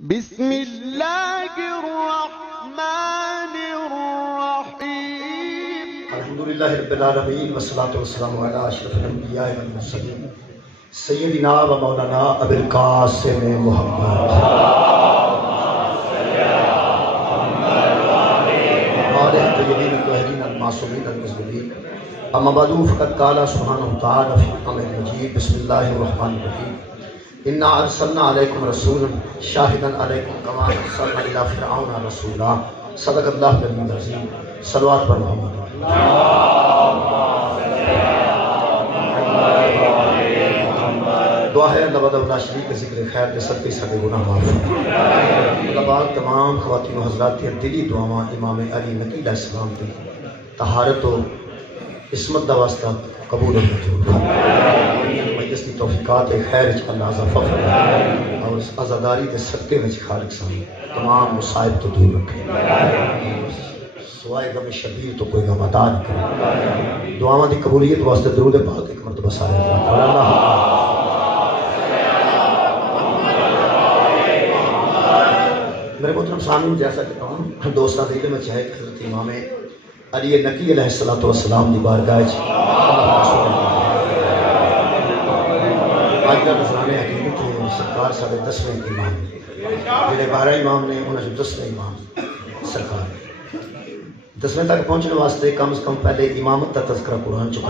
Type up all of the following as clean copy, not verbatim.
بسم اللہ الرحمن الرحیم الحمدللہ رب العالمین والصلاة والسلام علی اشرف الانبیاء والمرسلین سیدنا و مولانا ابو القاسم محمد آلہ طیبین الطاہرین المعصومین المظلومین اما بعد فقد قال سبحانہ وتعالی فی القرآن المجید بسم اللہ الرحمن الرحیم انا ارسلنا علیکم رسولا شاہدا علیکم کما ارسلنا الی فرعون رسولا صدق اللہ العلی العظیم صلوات پر محمد دعا ہے اللہ وحدہ لا شریک کے ذکر خیر کے صدقے سارے گناہ معاف اللہ پاک تمام خواتین و حضرات کی دلی دعاواں امام علی نقی علیہ السلام کی طہارت و عصمت دا واسطہ قبول و منظور مجلس کی توفیقات خیر اللہ اضافہ فرمائے اور اس عزاداری کے صدقے میں خالق سامنے تمام مصائب تو دور رکھے سوائے غم شبیر تو کوئی غم عطا نہ کرے دعاواں دی قبولیت واسطے درود پاک ایک مرتبہ سارے اللہ میرے محترم سامعین جیسا کہ تمام دوستاں دے میں چاہے کہ حضرت امام علی نقی علیہ السلام دی بارگاہ آج کا نظرانے حقیقت ہے سرکار سارے 10ویں امام جڑے 12 امام نے انہاں جو 10ویں امام سرکار 10ویں تک پہنچنے واسطے کم از کم پہلے امامت کا تذکرہ قرآن چکا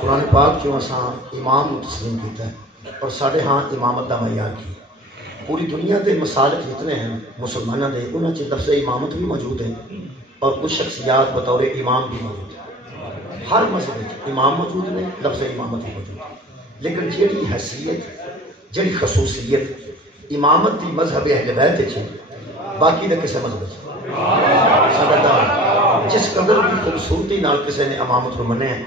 قرآن پاک جو اساں امام تسلیم کیتا ہے اور ساڑھے ہاں امامت کا معیار کی پوری دنیا کے مسالک جتنے ہیں مسلمانوں کے انہوں سے لفظ امامت بھی موجود ہے اور کچھ شخصیات بطور امام بھی موجود ہیں ہر مذہب امام موجود نے لفظ امامت بھی موجود ہے لیکن جیڑی حیثیت جیڑی خصوصیت امامت دی مذہب اہل بیت ہے باقی دے کسے مذہب ہے جس قدر کی خوبصورتی نال کسے نے امامت کو منے ہیں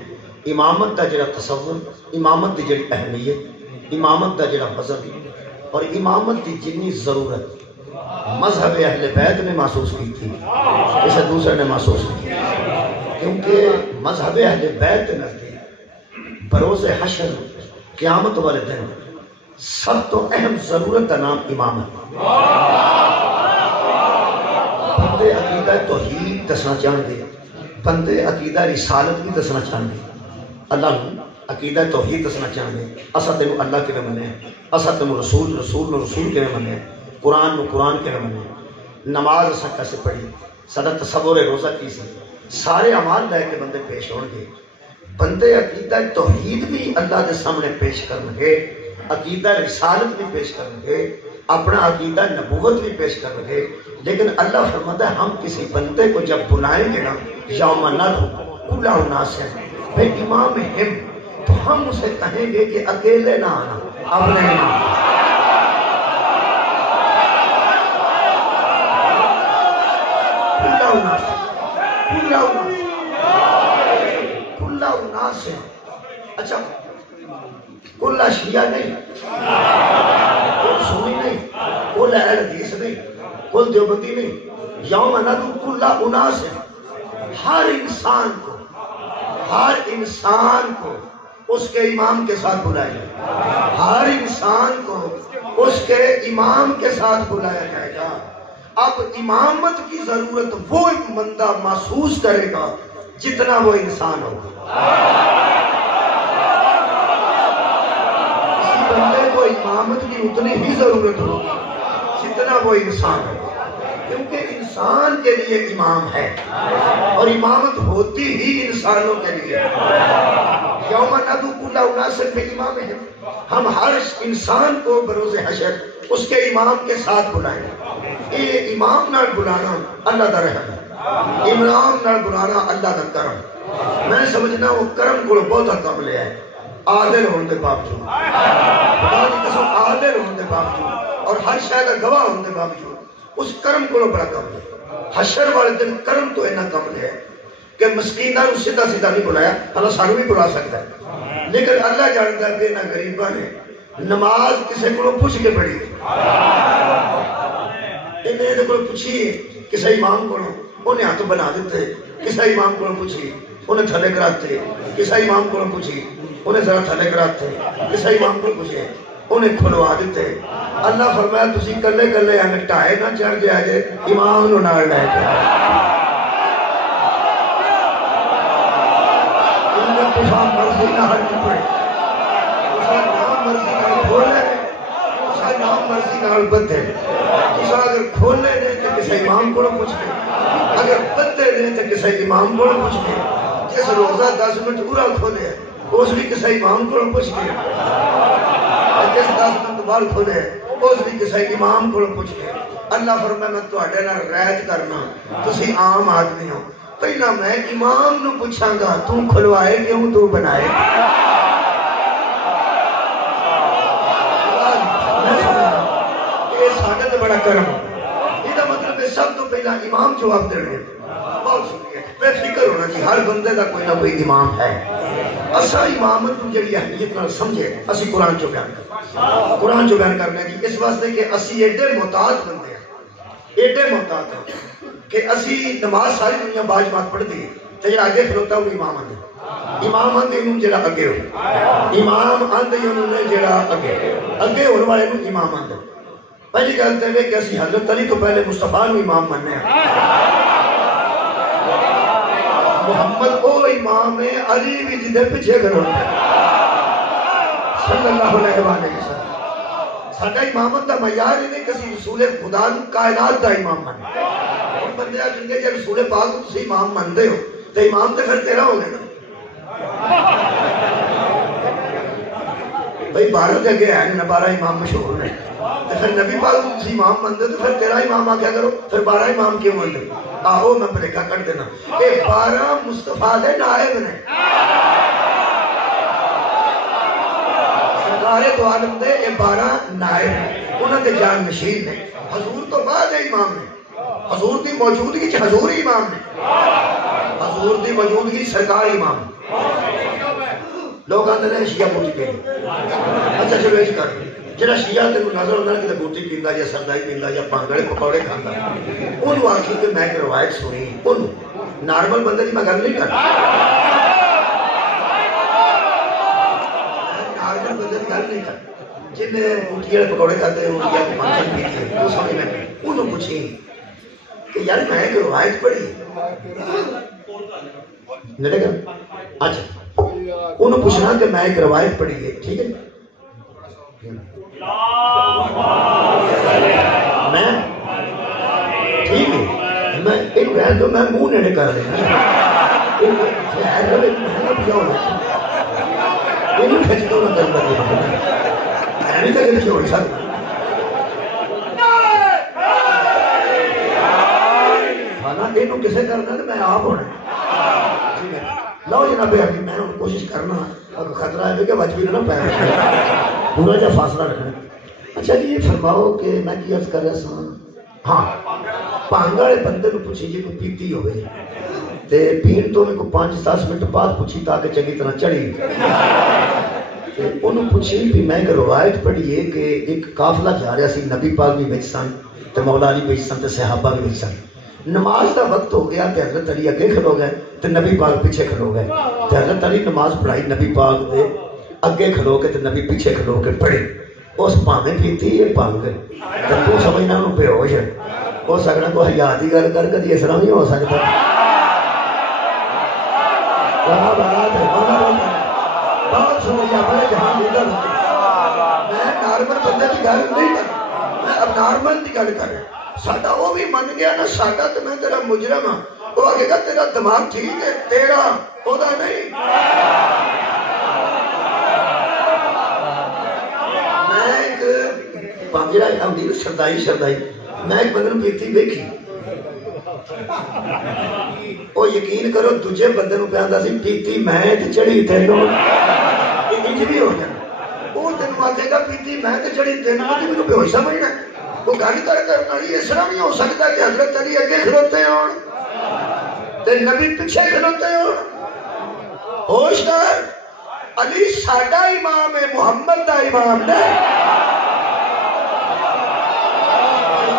امامت دا جڑا تصور امامت دی جڑی اہمیت امامت دا جڑا وزن اور امامت کی جنی ضرورت مذہب اہل بیت نے محسوس کی تھی کسی دوسرے نے محسوس کی کیونکہ مذہب اہل بیت نزدیک بروز حشر قیامت والے دن سب تو اہم ضرورت کا نام امامت بندے عقیدہ توحید دسنا چاہن گے بندے عقیدہ رسالت بھی دسنا چاہن گے اللہ عقیدہ توحید دسنا چاہن گے اسا تینو اللہ کے منے اسا تینو رسول کے منے قرآن کے منے نماز اسا کیسے پڑھی سدا تصور روزہ کی سی سارے اعمال لے کے بندے پیش ہون گے بندے عقیدہ توحید بھی اللہ کے سامنے پیش کرن گے عقیدہ رسالت بھی پیش کرن گے اپنا عقیدہ نبوت بھی پیش کرن گے لیکن اللہ فرماتا ہے ہم کسی بندے کو جب بلائیں گے نا یوم ندعو کل اناس بے امام ہم تو ہم اسے کہیں گے کہ اکیلے نہ آنا اپنے امام کلہ اناس ہے اچھا کلہ شیعہ نہیں کل سنی نہیں کل اہل حدیث نہیں کل دیوبندی نہیں یوم ندعو کلہ اناس ہے ہر انسان کو اس کے امام کے ساتھ بلایا جائے ہر انسان کو اس کے امام کے ساتھ بلایا جائے گا اب امامت کی ضرورت وہ ایک بندہ محسوس کرے گا جتنا وہ انسان ہوگا کسی بندے کو امامت کی اتنی ہی ضرورت ہوگی جتنا وہ انسان ہوگا کیونکہ انسان کے لیے امام ہے اور امامت ہوتی ہی انسانوں کے لیے یوم ندعو کل اناس بامام ہم ہر انسان کو بروز حشر اس کے امام کے ساتھ بلائیں یہ امام نال بلانا اللہ دا رحم ہے امام نال بلانا اللہ دا کرم میں سمجھنا وہ کرم کو بہت کم لیا ہے عادل ہونے کے باوجود عادل ہونے کے باوجود اور ہر شے کا گواہ ہونے کے باوجود اس کرم کو بڑا کم لیا حشر والے دن کرم تو اینا کم لیا کہ مسکینہ رو سیدھا نہیں بلایا اللہ سانو بھی بلا سکتا ہے لیکن اللہ جانتا ہے کہ نہ غریبہ نے نماز کسے کو پوچھ کے پڑھی انہیں کو پوچھی کسے امام کو انہیں ہاتھ بنا دیتے کسے امام کو پوچھی انہیں تھلے کراتے کسے امام کو پوچھی انہیں ذرا تھلے کراتے کسے امام کو پوچھے انہیں کھلوا دیتے. اللہ فرمایا تسی کلے کلے ٹائے نہ چڑھ جائے جے امام نو نال لے کے تسا مرضی نال پڑے تسا نام مرضی نال کھولے تسا نام مرضی نال بدے تسا اگر کھولے نے تو کسی امام کو پوچھ کے اگر بدے نے تو کسی امام کو پوچھ کے جس روزہ 10 منٹ پورا کھولے اس بھی کسی امام کو پوچھ کے جس 10 منٹ بعد کھولے اس بھی کسی امام کو پوچھ کے. اللہ فرمایا میں تواڈے نال رعایت کرنا تسی عام آدمی ہو پہلا میں امام نو پوچھاں گا تو کھلوائے کیوں تو بنائے یہ ساڈے تے بڑا کرم یہ مطلب ہے سب تو پہلا امام جواب دینے. بہت شکریہ بے فکر ہونا چاہیے ہر بندے دا کوئی نہ کوئی امام ہے. اسا امامت کو جڑی اہمیت نال سمجھے اسی قرآن چو بیان کرنا قرآن چو بیان کرنے کی اس واسطے کہ اسی ایڈے محتاط بندے ہیں ایڈے محتاط ہیں کہ اسی نماز ساری دنیا باجماعت پڑھ دی تے جڑا اگے کھلوتا ہے وہ امام آندے امام آندے انہوں جڑا اگے ہو امام آندے انہوں نے جڑا اگے ہونے والے انہوں امام آندے. پہلی کہتے ہیں کہ اسی حضرت علی تو پہلے مصطفیٰ نو امام مننے ہیں. محمد او امام ہے علی بھی جدے پیچھے کرو صلی اللہ علیہ وسلم. ساڈا امامت دا معیار نہیں کہ اسی رسول خدا نو کائنات دا امام مننے ہن بندے کہندے جے رسول پاک کو تسی امام مندے ہو تے امام تے پھر تیرا ہو گیا نا بھئی 12 دے اگے ہے نا 12 امام مشہور نے تے پھر نبی پاک کو تسی امام مندے تو پھر تیرا امام آ کیا کرو پھر 12 امام کیوں مندے آؤ میں بریکہ کر دینا اے 12 مصطفیٰ دے نائب نے سرکار تو عالم دے اے 12 نائب انہوں نے جان نشین نے حضور تو بعد امام نے حضور دی موجودگی حضور امام نے حضور دی موجودگی سرکار امام لوگ آتے ہیں شیعہ بوٹی پہ اچھا چلو ایک کر جڑا شیعہ تے کوئی نظر ہوتا ہے کہ بوٹی پیندا یا سردائی پیندا یا پانگڑے پکوڑے کھاندا انہوں آخی کہ میں ایک روایت سنی انہوں نارمل بندے دی میں گل نہیں کرتا نارمل بندے دی گل نہیں کرتا جن بوٹی والے پکوڑے کھاتے ہیں یا پانچن پیتے ہیں وہ سمجھ میں انہوں پوچھی کہ یار میں ایک روایت پڑھی میرے گھر اچھا انہوں پوچھنا کہ میں ایک روایت پڑھی ہے ٹھیک ہے میں ٹھیک ہے میں ایک رہن دو میں منہ نیڑے کر لینا انہوں کھچ دو نہ کرتا میں نہیں تک کچھ ہو سکتا انہوں کسے کرنا ہے میں آپ ہونا لو جناب ابھی میں کوشش کرنا اگر خطرہ ہے کہ بچ بھی نہ پیر پورا جا فاصلہ رکھنا. اچھا جی یہ فرماؤ کہ میں کی عرض کر رہا سا ہاں پانگڑ والے بندے کو پوچھی جی کوئی پیتی ہوئے تے پین تو میں کو 5-10 منٹ بعد پوچھی تاکہ چنگی طرح چڑھی انہوں پوچھی بھی میں ایک روایت پڑھی ہے کہ ایک قافلہ جا رہا سی نبی پاک بھی وچ سن تے مولا علی بھی سن تے صحابہ بھی وچ سن نماز دا وقت ہو گیا کہ حضرت علی اگے کھلو گئے تے نبی پاک پیچھے کھلو گئے تے حضرت علی نماز پڑھائی نبی پاک دے اگے کھلو کے تے نبی پیچھے کھلو کے پڑھے اس پانے پیتی یہ پانگ تے تو سمجھنا انہوں بے ہوش ہے ہو سکنا کو حیات ہی گل کر کے اس طرح نہیں ہو سکتا بہت سمجھا بڑے جہاں لیدر میں نارمل بندے کی گل نہیں کر میں اب نارمل کی گل کر ساڈا وہ بھی من گیا نا ساڈا تو میں تیرا مجرم ہاں وہ آگے گا تیرا دماغ ٹھیک ہے تیرا خدا نہیں میں ایک پانجرہ امیر سردائی میں ایک بندے پیتی دیکھی وہ یقین کرو دوجے بندے نو پہندا سی پیتی میں تے چڑھی تینوں انج بھی ہو جانا وہ تینوں آکھے گا پیتی میں تے چڑھی تینوں تے مینوں بے ہوش سمجھنا وہ گل کرنے والی اس طرح نہیں ہو سکتا کہ حضرت علی اگے کھلوتے ہوں تے نبی پیچھے کھلوتے ہوں ہوش کر علی ساڈا امام ہے محمد دا امام نہیں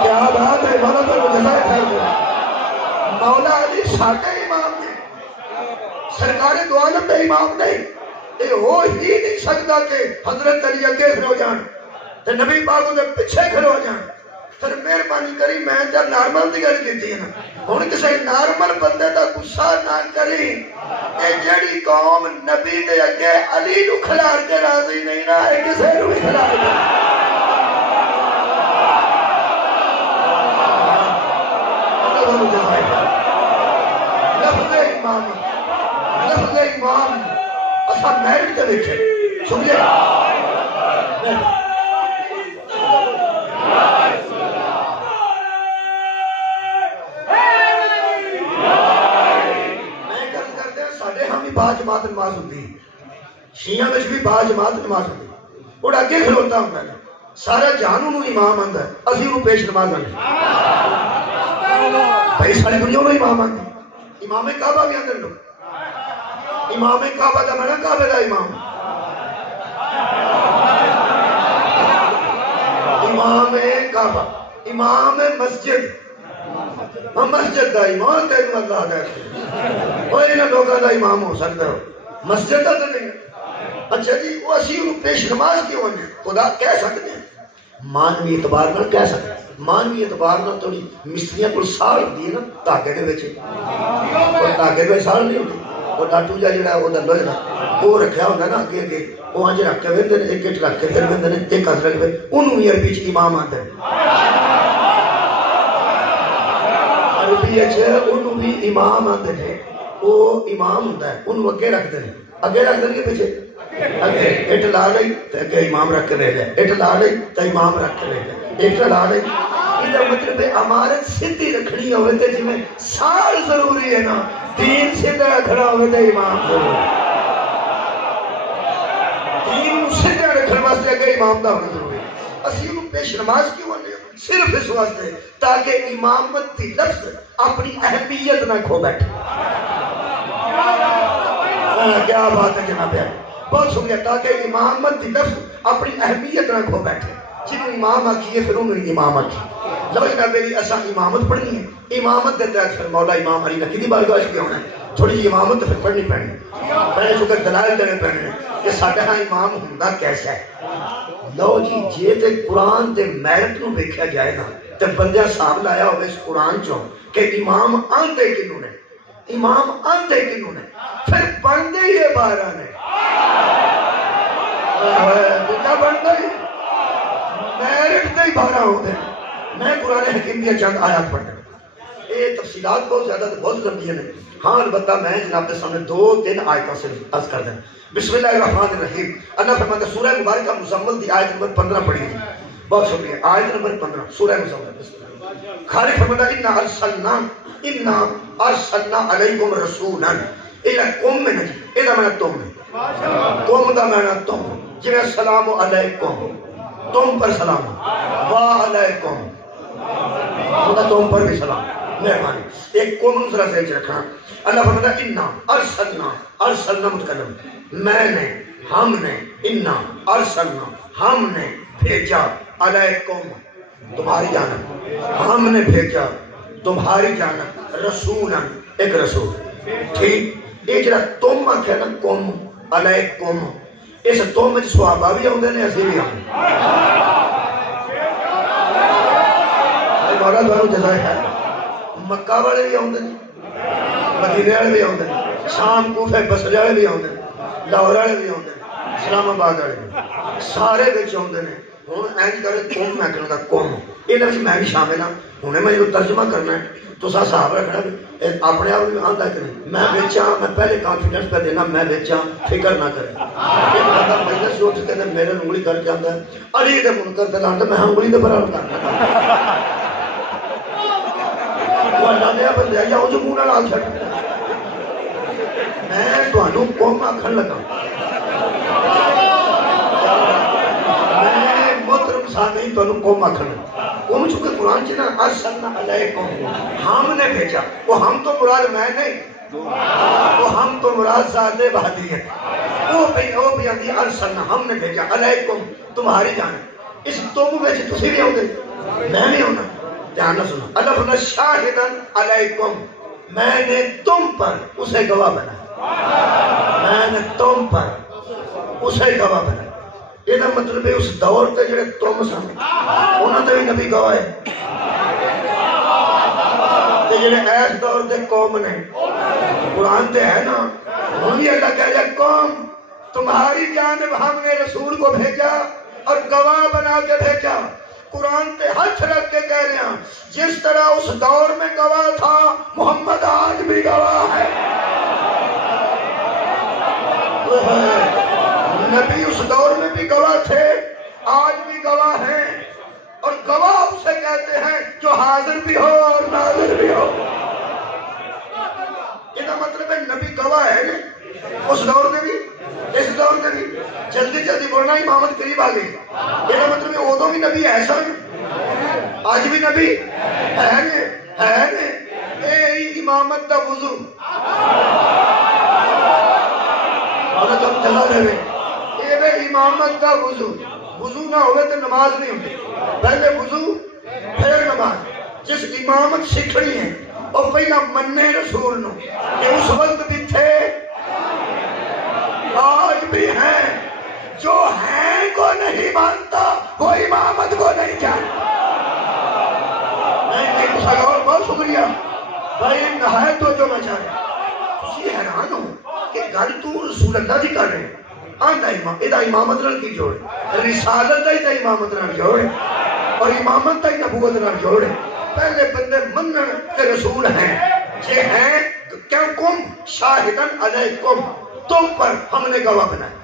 کیا بات ہے مولا پر جزائے خیر مولا علی ساڈا امام ہے سرکار دو عالم دا امام نہیں یہ ہو ہی نہیں سکتا کہ حضرت علی اگے کھلو جان تے نبی پاک دے پیچھے کھلو جان پھر مہربانی کری میں جب نارمل دی گل کیتی ہے نا ہن کسے نارمل بندے دا غصہ نہ کری اے جڑی قوم نبی دے اگے علی نو کھلار کے راضی نہیں نا اے کسے نو بھی کھلار کے لفظ امام اسا میرٹ دے وچ سمجھے با جماعت نماز ہوتی شیعہ میں بھی با جماعت نماز ہوتی اور اگے کھلوتا ہوں میں سارا جہان انہوں امام آندا ہے اسی انہوں پیش نماز آندا بھائی ساری دنیا انہوں امام آندا امام کعبہ بھی آندا لوگ امام کعبہ دا مانا کعبہ دا امام امام کعبہ امام مسجد مسجد دا امام تینوں اللہ دا وہ انہاں لوگاں دا امام ہو سکتا ہے مسجد دا نہیں اچھا جی وہ اسی انہوں پیش نماز کیوں ہیں خدا کہہ سکتے ہیں مانوی اعتبار نہ کہہ سکتے ہیں مانوی اعتبار نہ تھوڑی مستریاں کو ساڑ دی نا تاکہ دے وچ اور تاکہ دے ساڑ نہیں ہوتی وہ ڈاٹو جا جڑا وہ دا لوجنا وہ رکھیا ہوتا نا اگے اگے وہ ہاں جی رکھ کے ویندے نے ایک اٹ رکھ کے پھر ویندے نے ایک ہاتھ رکھ کے انہوں بھی عربی چ امام آتے ہیں عربی چ انہوں بھی امام آتے ہیں وہ امام ہوتا ہے انہوں اگے رکھ دیں اگے رکھ دیں گے پیچھے اگے اٹ لا گئی تو اگے امام رکھ کے رہ جائے اٹ لا گئی تو امام رکھ کے رہ جائے اٹ لا گئی یہ مطلب عمارت سیدھی رکھنی ہوئے تھے جی میں سال ضروری ہے نا دین سیدھا رکھنا ہوئے تھے امام ضروری دین سیدھا رکھنے واسطے اگے امام دا ہونا ضروری ہے اسی انہوں پیش نماز کیوں ہونے صرف اس واسطے تاکہ امامت کی لفظ اپنی اہمیت نہ کھو بیٹھے کیا بات ہے جناب ہے بہت شکریہ تاکہ امامت کی لفظ اپنی اہمیت نہ کھو بیٹھے جنہوں امام آکھیے پھر انہوں نے امام آکھی لو جناب میری ایسا امامت پڑھنی ہے امامت دے تحت پھر مولا امام علی نقی دی بارگاہ کیا ہونا ہے تھوڑی جی امامت پھر پڑھنی پڑنی میں شکر دلائل دینے پڑنے کہ ساڈا ہاں امام ہوندا کیسا ہے لو جی جے تے قرآن تے میرٹ نو دیکھا جائے نا تے بندہ صاحب لایا ہوئے اس قرآن چوں کہ امام آندے کنوں نے امام آندے کنوں نے پھر بندے یہ بارہ نے کیا بندے میرٹ تے ہی بارہ ہوتے میں قرآن حکیم دیا چند آیات پڑھتا ہوں یہ تفصیلات بہت زیادہ بہت لمبی ہیں ہاں البتہ میں جناب کے سامنے 2-3 آیتوں سے عرض کر دیں بسم اللہ الرحمن الرحیم اللہ فرماتا ہے سورہ مبارکہ مزمل دی آیت نمبر 15 پڑھی گئی بہت شکریہ آیت نمبر 15 سورہ مزمل خالق فرماتا ہے اِنَّا أَرْسَلْنَا عَلَيْكُمْ رَسُولًا إِلَىٰ میں نہیں اِذا میں تم میں تم دا میں تم جنہیں السلام علیکم تم پر سلام وعلیکم خدا تم پر بھی سلام مہربانی ایک قوم ذرا سے رکھنا اللہ فرماتا ہے اِنَّا ارسلنا متکلم میں نے ہم نے اِنَّا ارسلنا ہم نے بھیجا علیکم تمہاری جانب ہم نے بھیجا تمہاری جانب رسولا ایک رسول ٹھیک یہ جڑا تم آکھے نا کم علیکم اس تم وچ صحابہ بھی ہوندے نے اسی بھی ہوندے مولا دوارو جزائے خیر مکہ والے بھی ہوندے مدینے والے بھی ہوندے شام کوفہ بصرے والے بھی ہوندے لاہور والے بھی ہوندے اسلام آباد والے بھی سارے وچ ہوندے نے ہن اینج کرے قوم میں کہنا قوم انہاں وچ میں بھی شامل ہاں ہن میں جو ترجمہ کرنا ہے تو سا صاحب رکھنا اپنے آپ میں آندا کہ نہیں میں بیچاں میں پہلے کانفیڈنس پہ دینا میں بیچاں فکر نہ کرے ایک بندہ مجلس سے اٹھ کے میرے انگلی کر کے آندا ہے علی دے منکر تے لاندا میں انگلی دے برابر کرنا وہ اللہ دے بندے یا او جو منہ نال آ چھڈ میں تانوں قوم آکھن لگا میں محترم سامعین تانوں قوم آکھن قوم چونکہ قرآن چنا ارسلنا علیکم ہم نے بھیجا وہ ہم تو مراد میں نہیں وہ ہم تو مراد ذات بہادی ہے وہ بھی آندی ارسلنا ہم نے بھیجا علیکم تمہاری جانب اس تم وچ تسی بھی ہوندے میں نہیں ہونا دھیان نہ سنو اللہ فرماتا ہے شاہدن علیکم میں نے تم پر اسے گواہ بنایا میں نے تم پر اسے گواہ بنایا یہ مطلب ہے اس دور تے جڑے تم سن انہاں تے بھی نبی گواہ ہے تے جڑے اس دور دے قوم نے قرآن تے ہے نا ہن بھی اللہ کہہ رہا قوم تمہاری جانب ہم نے رسول کو بھیجا اور گواہ بنا کے بھیجا. قرآن پہ ہاتھ رکھ کے کہہ رہے ہیں جس طرح اس دور میں گواہ تھا محمد آج بھی گواہ ہے. نبی اس دور میں بھی گواہ تھے آج بھی گواہ ہیں اور گواہ اسے کہتے ہیں جو حاضر بھی ہو اور ناظر بھی ہو. یہ مطلب ہے نبی گواہ ہے نا اس دور میں بھی اس دور میں بھی. جلدی جلدی بولنا امامت قریب آ گئی. یہ مطلب ہے ادو بھی نبی ہے سن آج بھی نبی ہے نا. اے امامت دا وضو اور تم چلا رہے اے امامت دا وضو نہ ہوئے تو نماز نہیں ہوتی. پہلے وضو پھر نماز. جس امامت سیکھنی ہے اور پہلا مننے رسول نو کہ اس وقت بھی تھے آج بھی ہیں. جو ہیں کو نہیں مانتا وہ امامت کو نہیں جانتا. نہیں بہت شکریہ بھائی نہایت تو جو میں چاہ رہا اسی حیران ہوں کہ گل تو رسول اللہ دی کر رہے آندا امامت نال کی جوڑ رسالت دا امامت نال جوڑ اور امامت دا نبوت نال جوڑ. پہلے بندے منن کے رسول ہیں یہ ہیں کیوں کم شاہدن علیکم تم پر ہم نے گواہ بنایا.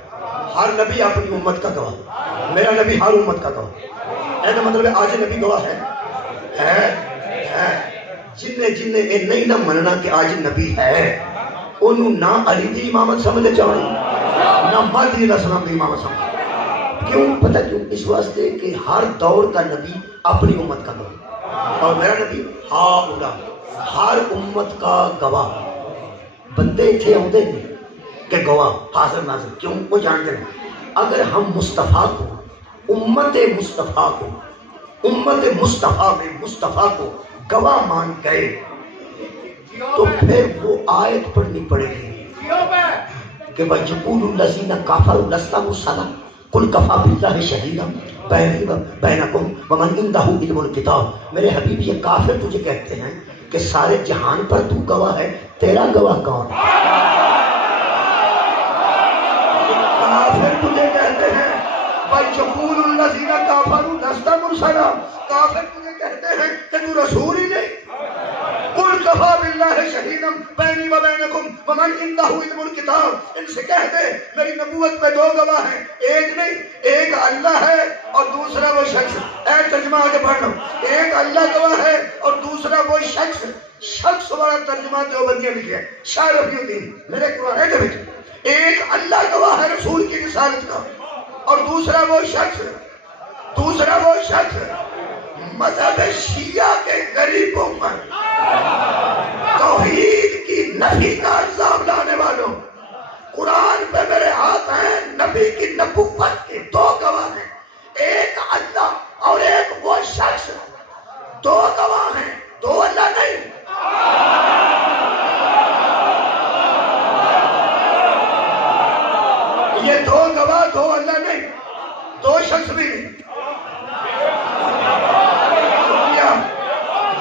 ہر نبی اپنی امت کا گواہ. میرا نبی ہر امت کا گواہ. ایسا مطلب ہے آج نبی گواہ ہے. جن نے یہ نہیں نہ مننا کہ آج نبی ہے انہوں نہ علی دی امامت سمجھے چاہیں نہ مہدی علیہ السلام دی امامت سمجھے. کیوں پتہ کیوں؟ اس واسطے کہ ہر دور کا نبی اپنی امت کا گواہ اور میرا نبی ہر امت کا گواہ. بندے تھے ہوتے نہیں کہ گواہ حاضر ناظر. کیوں؟ وہ جانتے ہیں اگر ہم مصطفیٰ کو امت مصطفیٰ میں مصطفیٰ کو گواہ مان گئے تو پھر وہ آیت پڑھنی پڑے گی کہ وَيَقُولُ الَّذِينَ كَفَرُوا لَسْتَ مُرْسَلًا قُلْ كَفَىٰ بِاللَّهِ شَهِيدًا بَيْنِي وَبَيْنَكُمْ وَمَنْ عِندَهُ عِلْمُ الْكِتَابِ. میرے حبیب یہ کافر تجھے کہتے ہیں کہ سارے جہان پر تو گواہ ہے. تیرا گواہ کون؟ کافر تجھے کہتے ہیں وَيَقُولُ الَّذِينَ كَفَرُوا لَسْتَ مُرْسَلًا. کافر تجھے کہتے ہیں کہ تو رسول ہی نہیں. قُلْ كَفَىٰ بِاللَّهِ شَهِيدًا بَيْنِي وَبَيْنَكُمْ وَمَنْ عِندَهُ عِلْمُ الْكِتَابِ. ان سے کہہ دے میری نبوت پہ دو گواہ ہیں ایک نہیں ایک اللہ ہے اور دوسرا وہ شخص. اے ترجمہ آگے پڑھ لو. ایک اللہ گواہ ہے اور دوسرا وہ شخص والا ترجمہ دیوبندیاں لکھے شاہ رفیع الدین میرے قرآن کے بچے. ایک اللہ گواہ ہے رسول کی رسالت کا اور دوسرا وہ شخص مذہب شیعہ کے غریبوں پر توحید کی نفی کا الزام لانے والوں. قرآن پہ میرے ہاتھ ہیں نبی کی نبوت کے دو گواہ ہیں. ایک اللہ اور ایک وہ شخص. دو گواہ ہیں دو اللہ نہیں. یہ دو گواہ دو اللہ نہیں دو شخص بھی نہیں.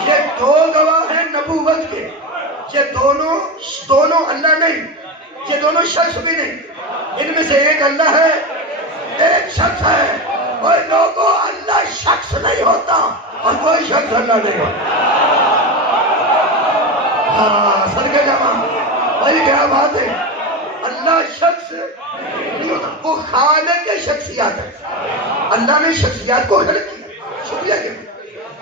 یہ دو گواہ ہیں نبوت کے. یہ دونوں اللہ نہیں یہ دونوں شخص بھی نہیں. ان میں سے ایک اللہ ہے ایک شخص ہے. اور لوگوں اللہ شخص نہیں ہوتا اور کوئی شخص اللہ نہیں ہوتا. ہاں سر کے جمع بھائی کیا بات ہے. اللہ شخص نہیں ہوتا وہ خالق شخصیات ہے. اللہ نے شخصیات کو خلق کیا. شکریہ کہ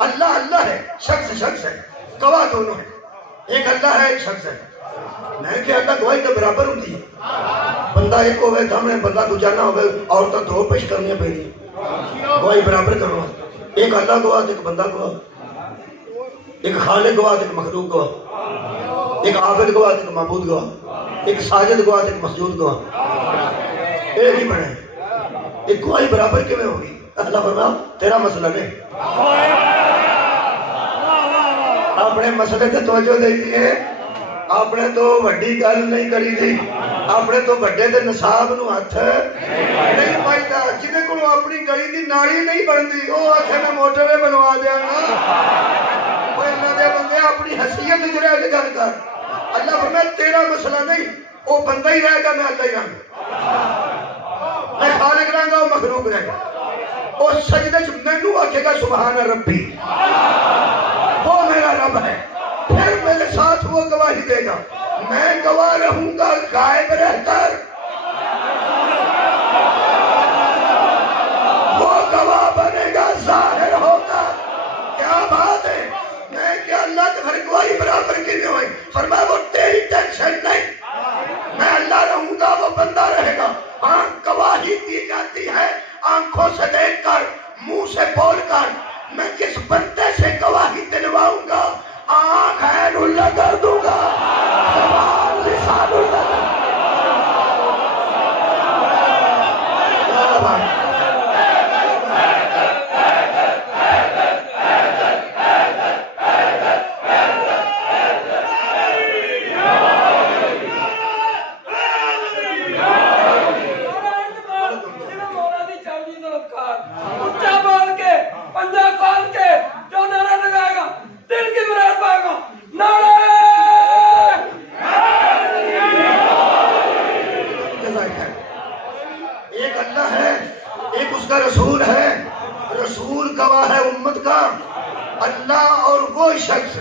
اللہ ہے شخص ہے. گواہ دونوں ہیں ایک اللہ ہے ایک شخص ہے. میں کہ اللہ گواہی کے برابر ہوتی ہے. بندہ ایک ہوئے سامنے بندہ دوجا نہ ہوئے عورتیں دو پیش کرنی پہ گواہی برابر کرو. ایک اللہ گواہ ایک بندہ گواہ. ایک خالق گواہ ایک مخلوق گواہ. ایک عابد گواہ ایک معبود گواہ. ایک ساجد گواہ ایک مسجود گواہ. ایک ہی بنے ایک گواہی برابر کیوں ہوگی؟ اللہ فرمایا تیرا مسئلہ نہیں. اپنے مسئلے سے توجہ دے دیئے. آپ نے تو وڈی گل نہیں کری تھی اپنے تو بڑے دے نصاب نو ہاتھ نہیں پائیدا جہدے کولوں اپنی گلی دی نالی نہیں بنتی وہ آکھے میں موٹر وے بنوا دیا گا اوے اللہ دے بندے اپنی حیثیت وچ رہ کے گل کر اللہ فرمایا تیرا مسئلہ نہیں وہ بندہ ہی رہے گا میں اللہ ہی رہاں میں خالق رہاں گا وہ مخلوق رہے گا وہ سجدے چ مینوں آکھے گا سبحان ربی وہ میرا رب ہے پھر میرے ساتھ وہ گواہی دے گا میں گواہ رہوں گا غائب رہ کر وہ گواہ بنے گا ظاہر ہوگا کیا بات ہے میں کیا اللہ کے گھر گواہی برابر کی نہیں ہوئی فرمایا وہ تیری ٹینشن نہیں میں اللہ رہوں گا وہ بندہ رہے گا ہاں گواہی دی جاتی ہے آنکھوں سے دیکھ کر منہ سے بول کر میں کس بندے سے گواہی دلواؤں گا آنکھ عین اللہ کر دوں گا زبان لسان اللہ رسول ہے رسول گواہ ہے امت کا اللہ اور وہ شخص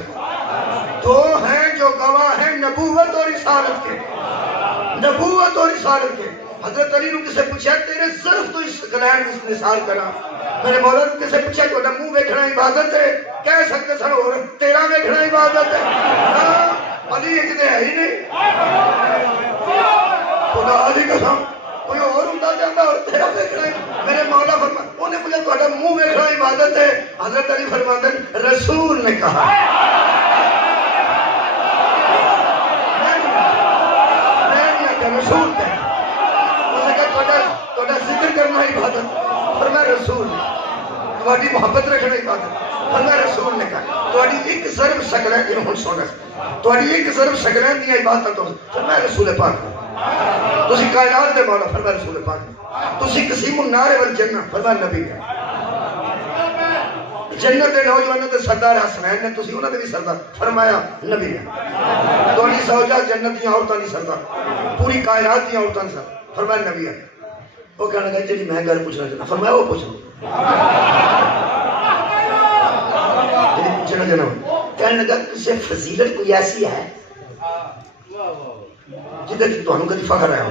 دو ہیں جو گواہ ہیں نبوت اور رسالت کے نبوت اور رسالت کے حضرت علی نے کسے پوچھا تیرے ظرف تو اس کلائن اس مثال کرا میرے مولا نے کسے پوچھا تو منہ ویکھنا عبادت ہے کہہ سکتے سن اور تیرا ویکھنا عبادت ہے علی ایک دے ہے ہی نہیں خدا علی قسم کوئی اور ہوتا جاتا اور تیرا ویکھنا میرے مولا فرمایا انہیں مجھے تہاڈا منہ ویکھنا عبادت ہے حضرت علی فرماتے ہیں رسول نے کہا رسول نے تہاڈا ذکر کرنا عبادت فرمایا رسول نے تہاڈی محبت رکھنا عبادت فرمایا رسول نے کہا تہاڈی ایک ضرب شکل ہے ہن سونا تہاڈی ایک ضرب شکلیں دی عبادت تو فرمایا رسول پاک تسی کائنات دے مولا فرمایا رسول پاک تسی قسیم النار والجنہ فرمایا نبی جنت دے نوجوانوں دے سردار حسنین نے تسی انہاں دے بھی سردار فرمایا نبی نے تہاڈی زوجہ جنت دی عورتاں دی سردار پوری کائنات دی عورتاں دی سردار فرمایا نبی ہے وہ کہنے لگا جی میں گل پوچھنا چاہتا فرمایا وہ پوچھ لو جی پوچھنا چاہنا کہنے لگا کسے فضیلت کوئی ایسی ہے جدھر کی تو انہوں کدی فخر ہے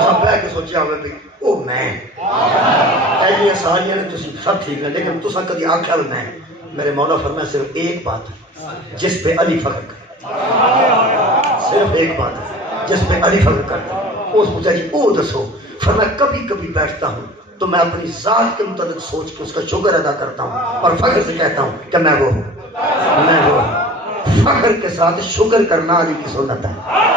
سب بہ کے سوچیا ہوئے بھی او میں ایلیاں ساریاں نے تسی سب ٹھیک ہے لیکن تسا کدی آنکھا بھی میں میرے مولا فرمایا صرف ایک بات جس پہ علی فخر کرے صرف ایک بات جس پہ علی فخر کرے اس پوچھا جی او دسو فرمایا کبھی کبھی بیٹھتا ہوں تو میں اپنی ذات کے متعلق سوچ کے اس کا شکر ادا کرتا ہوں اور فخر سے کہتا ہوں کہ میں وہ ہوں میں وہ ہوں فخر کے ساتھ شکر کرنا علی کی سنت ہے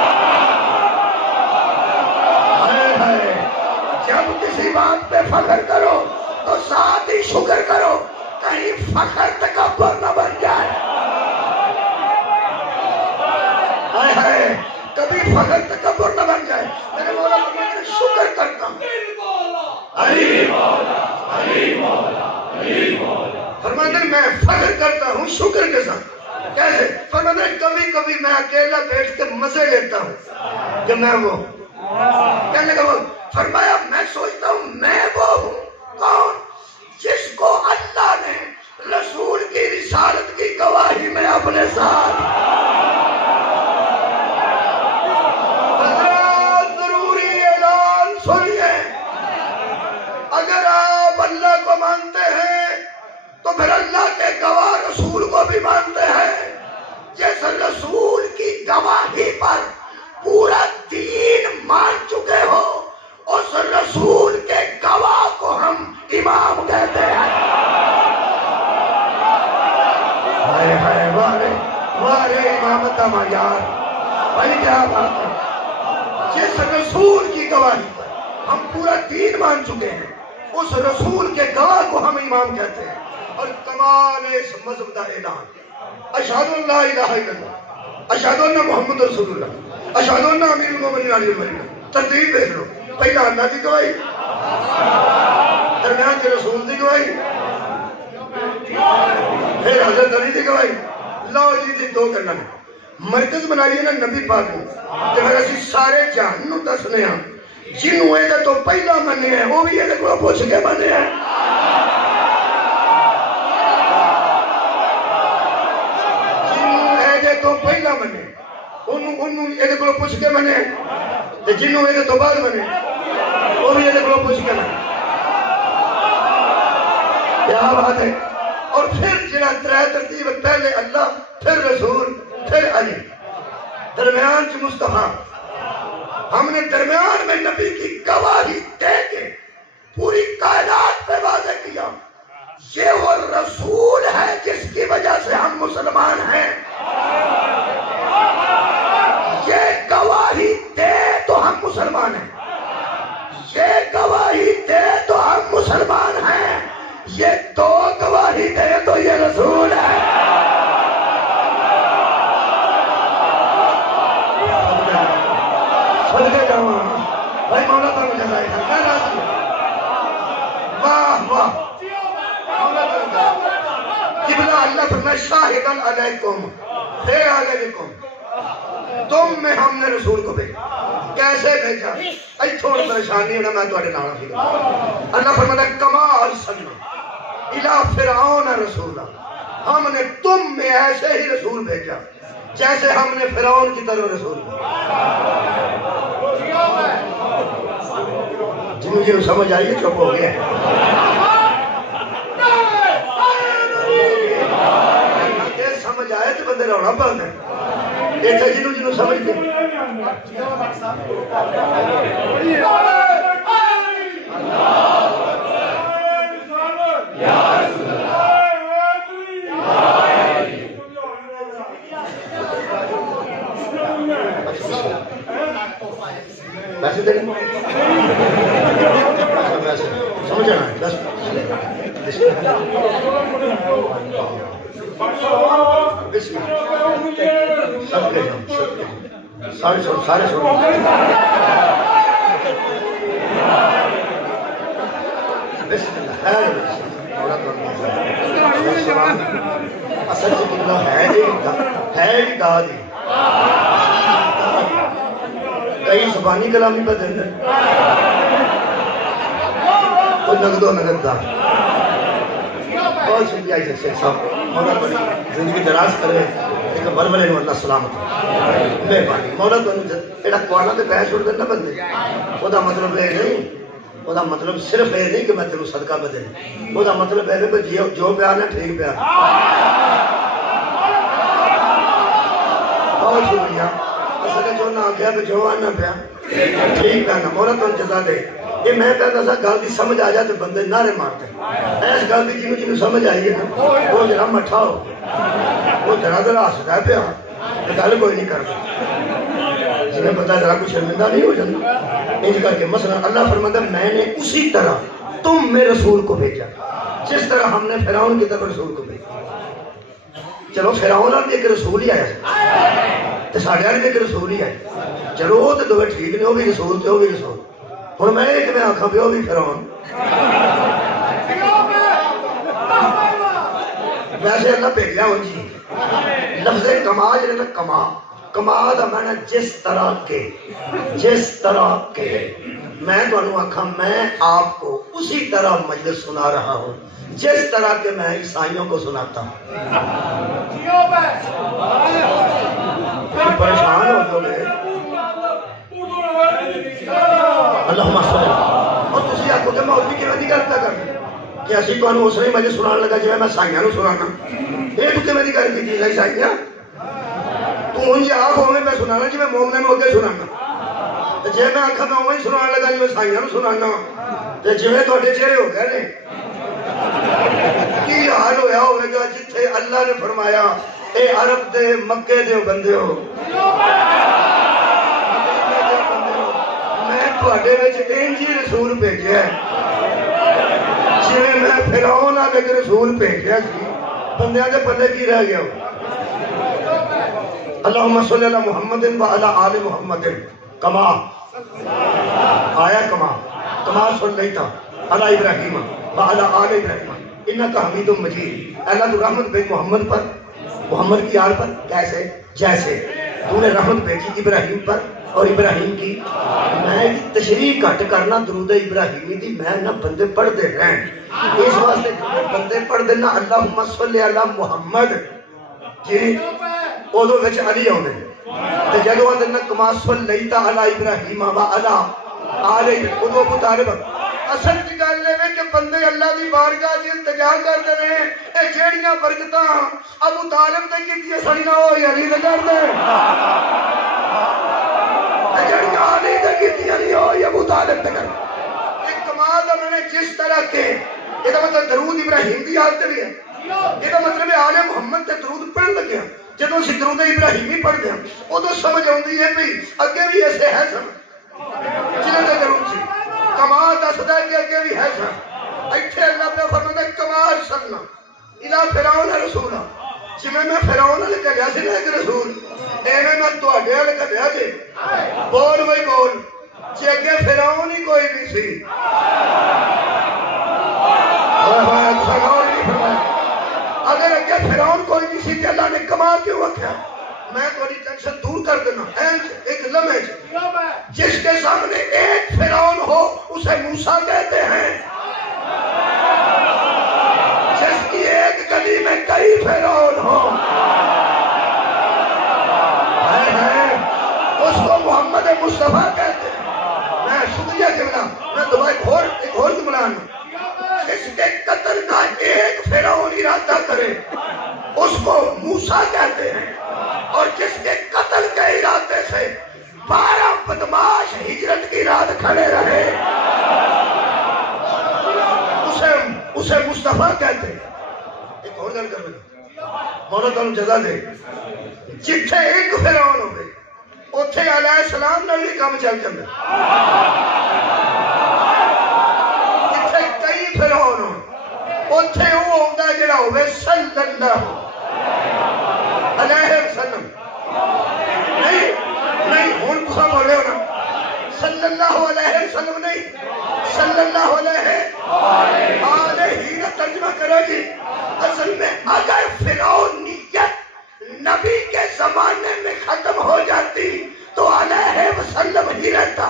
جب کسی بات پہ فخر کرو تو ساتھ ہی شکر کرو کہیں فخر تکبر نہ بن جائے کبھی فخر تکبر نہ بن جائے میرے مولا میں شکر کرتا ہوں علی مولا علی مولا علی مولا فرماتے ہیں میں فخر کرتا ہوں شکر کے ساتھ کیسے فرماتے ہیں کبھی کبھی میں اکیلا بیٹھ کے مزے لیتا ہوں کہ میں وہ کہنے کا وہ فرمایا میں سوچتا ہوں میں وہ ہوں کون جس کو اللہ نے رسول کی رسالت کی گواہی میں اپنے ساتھ ضروری اعلان سنیے اگر آپ اللہ کو مانتے ہیں تو پھر اللہ کے گواہ رسول کو بھی مانتے ہیں جس رسول کی گواہی پر پورا دین مان چکے ہو اس رسول کے گواہ کو ہم امام کہتے ہیں وارے امامت یار بھائی کیا بات ہے جس رسول کی گواہی پر ہم پورا دین مان چکے ہیں اس رسول کے گواہ کو ہم امام کہتے ہیں اور کمال اس مذہب کا اعلان اشہد اللہ الہ الا اللہ اشہد ان محمد رسول اللہ اشہد ان امیر المومنین علی المرین ترتیب دیکھ لو پہلا اللہ کی گواہی درمیان کے رسول کی گواہی پھر حضرت علی کی گواہی لو جی دی دو کرنا ہے مرکز بنائیے نا نبی پاک نے کہ اگر اسی سارے جہان نو دسنے ہیں جنہوں ایدے تو پہلا مننے ہیں وہ بھی ایدے کو پوچھ کے مننے ہیں جنہوں ایدے تو پہلا مننے انہوں ایدے کو پوچھ کے مننے ہیں جنہوں ایدے تو بعد مننے وہ بھی ایدے کو پوچھ کے مننے کیا بات ہے اور پھر جنہ ترائے ترتیب پہلے اللہ پھر رسول پھر علی درمیان کی مصطفیٰ ہم نے درمیان میں نبی کی گواہی دے کے پوری کائنات پہ واضح کیا یہ وہ رسول ہے جس کی وجہ سے ہم مسلمان ہیں یہ گواہی دے تو ہم مسلمان ہیں یہ گواہی دے تو ہم مسلمان ہیں یہ دو گواہی دے تو یہ رسول ہے صدقے جاؤں بھائی مولا تو مجھے رائے تھا کیا راضی ہے واہ واہ مولا تو مجھے قبلہ اللہ فرمائے شاہدن علیکم اے علیکم تم میں ہم نے رسول کو بھیجا کیسے بھیجا ایتھوڑ پریشانی ہے نا میں تمہارے نام فکر اللہ فرماتا ہے کما ارسلنا الى فرعون رسولا ہم نے تم میں ایسے ہی رسول بھیجا جیسے ہم نے فرعون کی طرح رسول بھیجا جنہوں جنہوں سمجھ آئیے چپ ہو گیا سمجھ آئے تو بندے رونا بند ہے ایسے جنہوں جنہوں سمجھ گئے ویسے دیں سمجھنا ہے بس بسم سب کے جاؤں سارے سو بسم اللہ خیر اصل سے قبلہ ہے ہی دادی کئی زبانی کلامی پہ دیں گے کوئی نگد و نگد دا بہت شکریہ آئی شیخ صاحب مولا تو زندگی دراز کرے ایک بربلے نو اللہ سلامت میں پانی مولا تو ایڈا کوارنا تے پہ چھوڑ دینا بندے وہ دا مطلب ہے نہیں وہ دا مطلب صرف ہے نہیں کہ میں تیرو صدقہ بدے وہ دا مطلب ہے کہ جو پیار ہے ٹھیک پیار بہت شکریہ اصل جو نہ آگیا کہ جو آنا پیا ٹھیک پہنا مولا تو جزا دے یہ میں کہتا تھا گل کی سمجھ آ جائے تو بندے نعرے مارتے ایس گل کی جنہوں جنہوں سمجھ آئی ہے وہ جرا مٹھا ہو وہ جرا ذرا ہستا پیا گل کوئی نہیں کرتا جنہیں پتا ذرا کچھ شرمندہ نہیں ہو جاتا انج کر کے مثلا اللہ فرماتا میں نے اسی طرح تم میں رسول کو بھیجا جس طرح ہم نے فرعون کی طرف رسول کو بھیجا چلو فرعون بھی ایک رسول ہی آیا تو ساڑھے بھی ایک رسول ہی آیا چلو وہ تو دوے ٹھیک نہیں وہ بھی رسول تھے وہ بھی رسول اور میں ایک میں آنکھا بھی وہ بھی فرعون ویسے اللہ بھیجا ہو جی لفظ کما جنہیں نا کما دا میں نے جس طرح کے میں تو انہوں آنکھا میں آپ کو اسی طرح مجلس سنا رہا ہوں جس طرح کے میں عیسائیوں کو سناتا ہوں پریشان ہو جو گئے اللہم صلی اور تسی آکھو کہ میں علمی کی میں نہیں کرتا کرتا کہ اسی تو انہوں اس نے مجھے سنان لگا جو میں سائیاں نو سنانا یہ تو کہ میں نہیں کرتی چیز ہے سائیاں تو ان جی آپ ہوئے میں سنانا جی میں مومنے میں ہوگے سنانا جے میں آنکھا میں ہوئے سنان لگا جی میں سائیاں نو سنانا جی میں تو اٹھے چہرے ہو گئے نے کی حال ہویا ہوئے گا جتھے اللہ نے فرمایا اے عرب دے مکے دے بندے ہو میں تو اٹھے میں انجی رسول بھیجیا ہے جنہیں میں فرعون آگے کے رسول بھیجیا سی بندیاں دے پلے کی رہ گیا ہو اللہم صلی علی محمد و علی آل محمد کما آیا کما صلیتا علی ابراہیم و علی آل ابراہیم انکا حمید مجید. اللہ تو رحمت بھیج محمد پر، محمد کی آل پر کیسے؟ جیسے تو نے رحمت بھیجی ابراہیم پر اور ابراہیم کی. میں تشریح کٹ کرنا درود ابراہیمی دی، میں نہ بندے پڑھ دے رہن اس واسطے بندے پڑھ دینا اللہم صلی علی محمد جی ادو وچ علی آنے تے جدو آدھنا کما صلیتا علی ابراہیم و علی آل ادو ابو طالب. اصل کی گل ہے کہ بندے اللہ دی بارگاہ دی التجا کرتے رہے اے جیڑیاں برکتاں ابو طالب تے کیتیاں سڑیاں ہوئی علی تے کر دے، اے جیڑیاں علی تے کیتیاں نہیں ہوئی ابو طالب تے کر دے. ایک کمال انہوں نے جس طرح کے یہ مطلب درود ابراہیم دی حالت بھی ہے، یہ مطلب ہے آل محمد تے درود پڑھن لگے جدو اسی درود ابراہیمی پڑھ دیا ادو سمجھ آتی ہے بھی اگے بھی ایسے ہے سن جنہوں نے درود سی. کمال دسدا کہ اگے بھی ہے سن. ایتھے اللہ پہ فرماتا ہے کمال سننا الا فرعون رسولا، جویں میں فرعون ول کہیا سی نا ایک رسول ایویں میں تواڈے ول کہیا جی بول وہی بول جے اگے فرعون ہی کوئی نہیں سی. اگر اگے فرعون کوئی نہیں سی تے اللہ نے کمال کیوں رکھا؟ میں تھوڑی ٹینشن دور کر دینا ایک لمحے جس کے سامنے ایک فرعون ہو اسے موسیٰ کہتے ہیں، جس کی ایک گلی میں کئی فرعون ہو اس کو محمد مصطفیٰ کہتے ہیں. میں شکریہ کرنا میں دعا ایک اور جملہ جس کے قتل کا ایک فرعون ارادہ کرے اس کو موسیٰ کہتے ہیں، اور جس کے قتل کے ارادے سے 12 بدماش ہجرت کی رات کھڑے رہے اسے مصطفیٰ کہتے ہیں. ایک اور گل کر مولا تم جزا دے جتھے ایک فرعون ہوئے اتھے علیہ السلام نال بھی کام چل جاندے، جتھے کئی فرعون ہو اتھے وہ ہوندا جڑا ہوئے صلی اللہ علیہ وسلم. نہیں ہون تساں بولے ہو نا صلی اللہ علیہ وسلم نہیں صلی اللہ علیہ آلہ کا ترجمہ کرو جی. اصل میں اگر فرعونیت نبی کے زمانے میں ختم ہو جاتی تو علیہ وسلم ہی رہتا.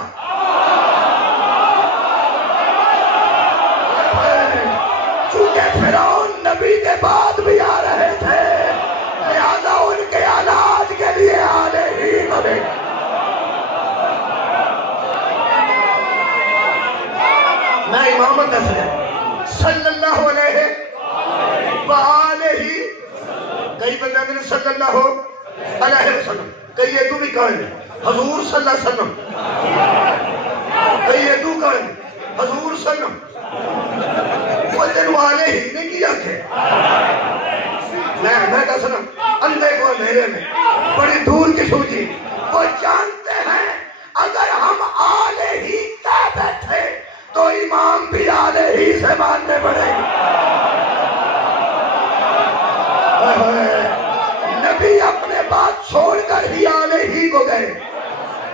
چونکہ فرعون نبی کے بعد بھی آ رہے تھے لہذا ان کے علاج کے لیے آلہ ہی نبی. میں امامت دس رہا صلی اللہ علیہ وآلہ کئی بندے نے صلی اللہ علیہ وسلم کئی ادو بھی کہنے حضور صلی اللہ علیہ وسلم کئی ادو کہنے حضور صلی اللہ علیہ وسلم. وہ تینو آلہ ہی نے کیا تھے. میں کہا سنا اندھے کو اندھیرے میں بڑی دور کی سوچی وہ جانتے ہیں اگر ہم آلہ ہی کہہ بیٹھے تو امام بھی آلہ ہی سے ماننے پڑے گا. نبی اپنے بات چھوڑ کر ہی آلہ ہی کو گئے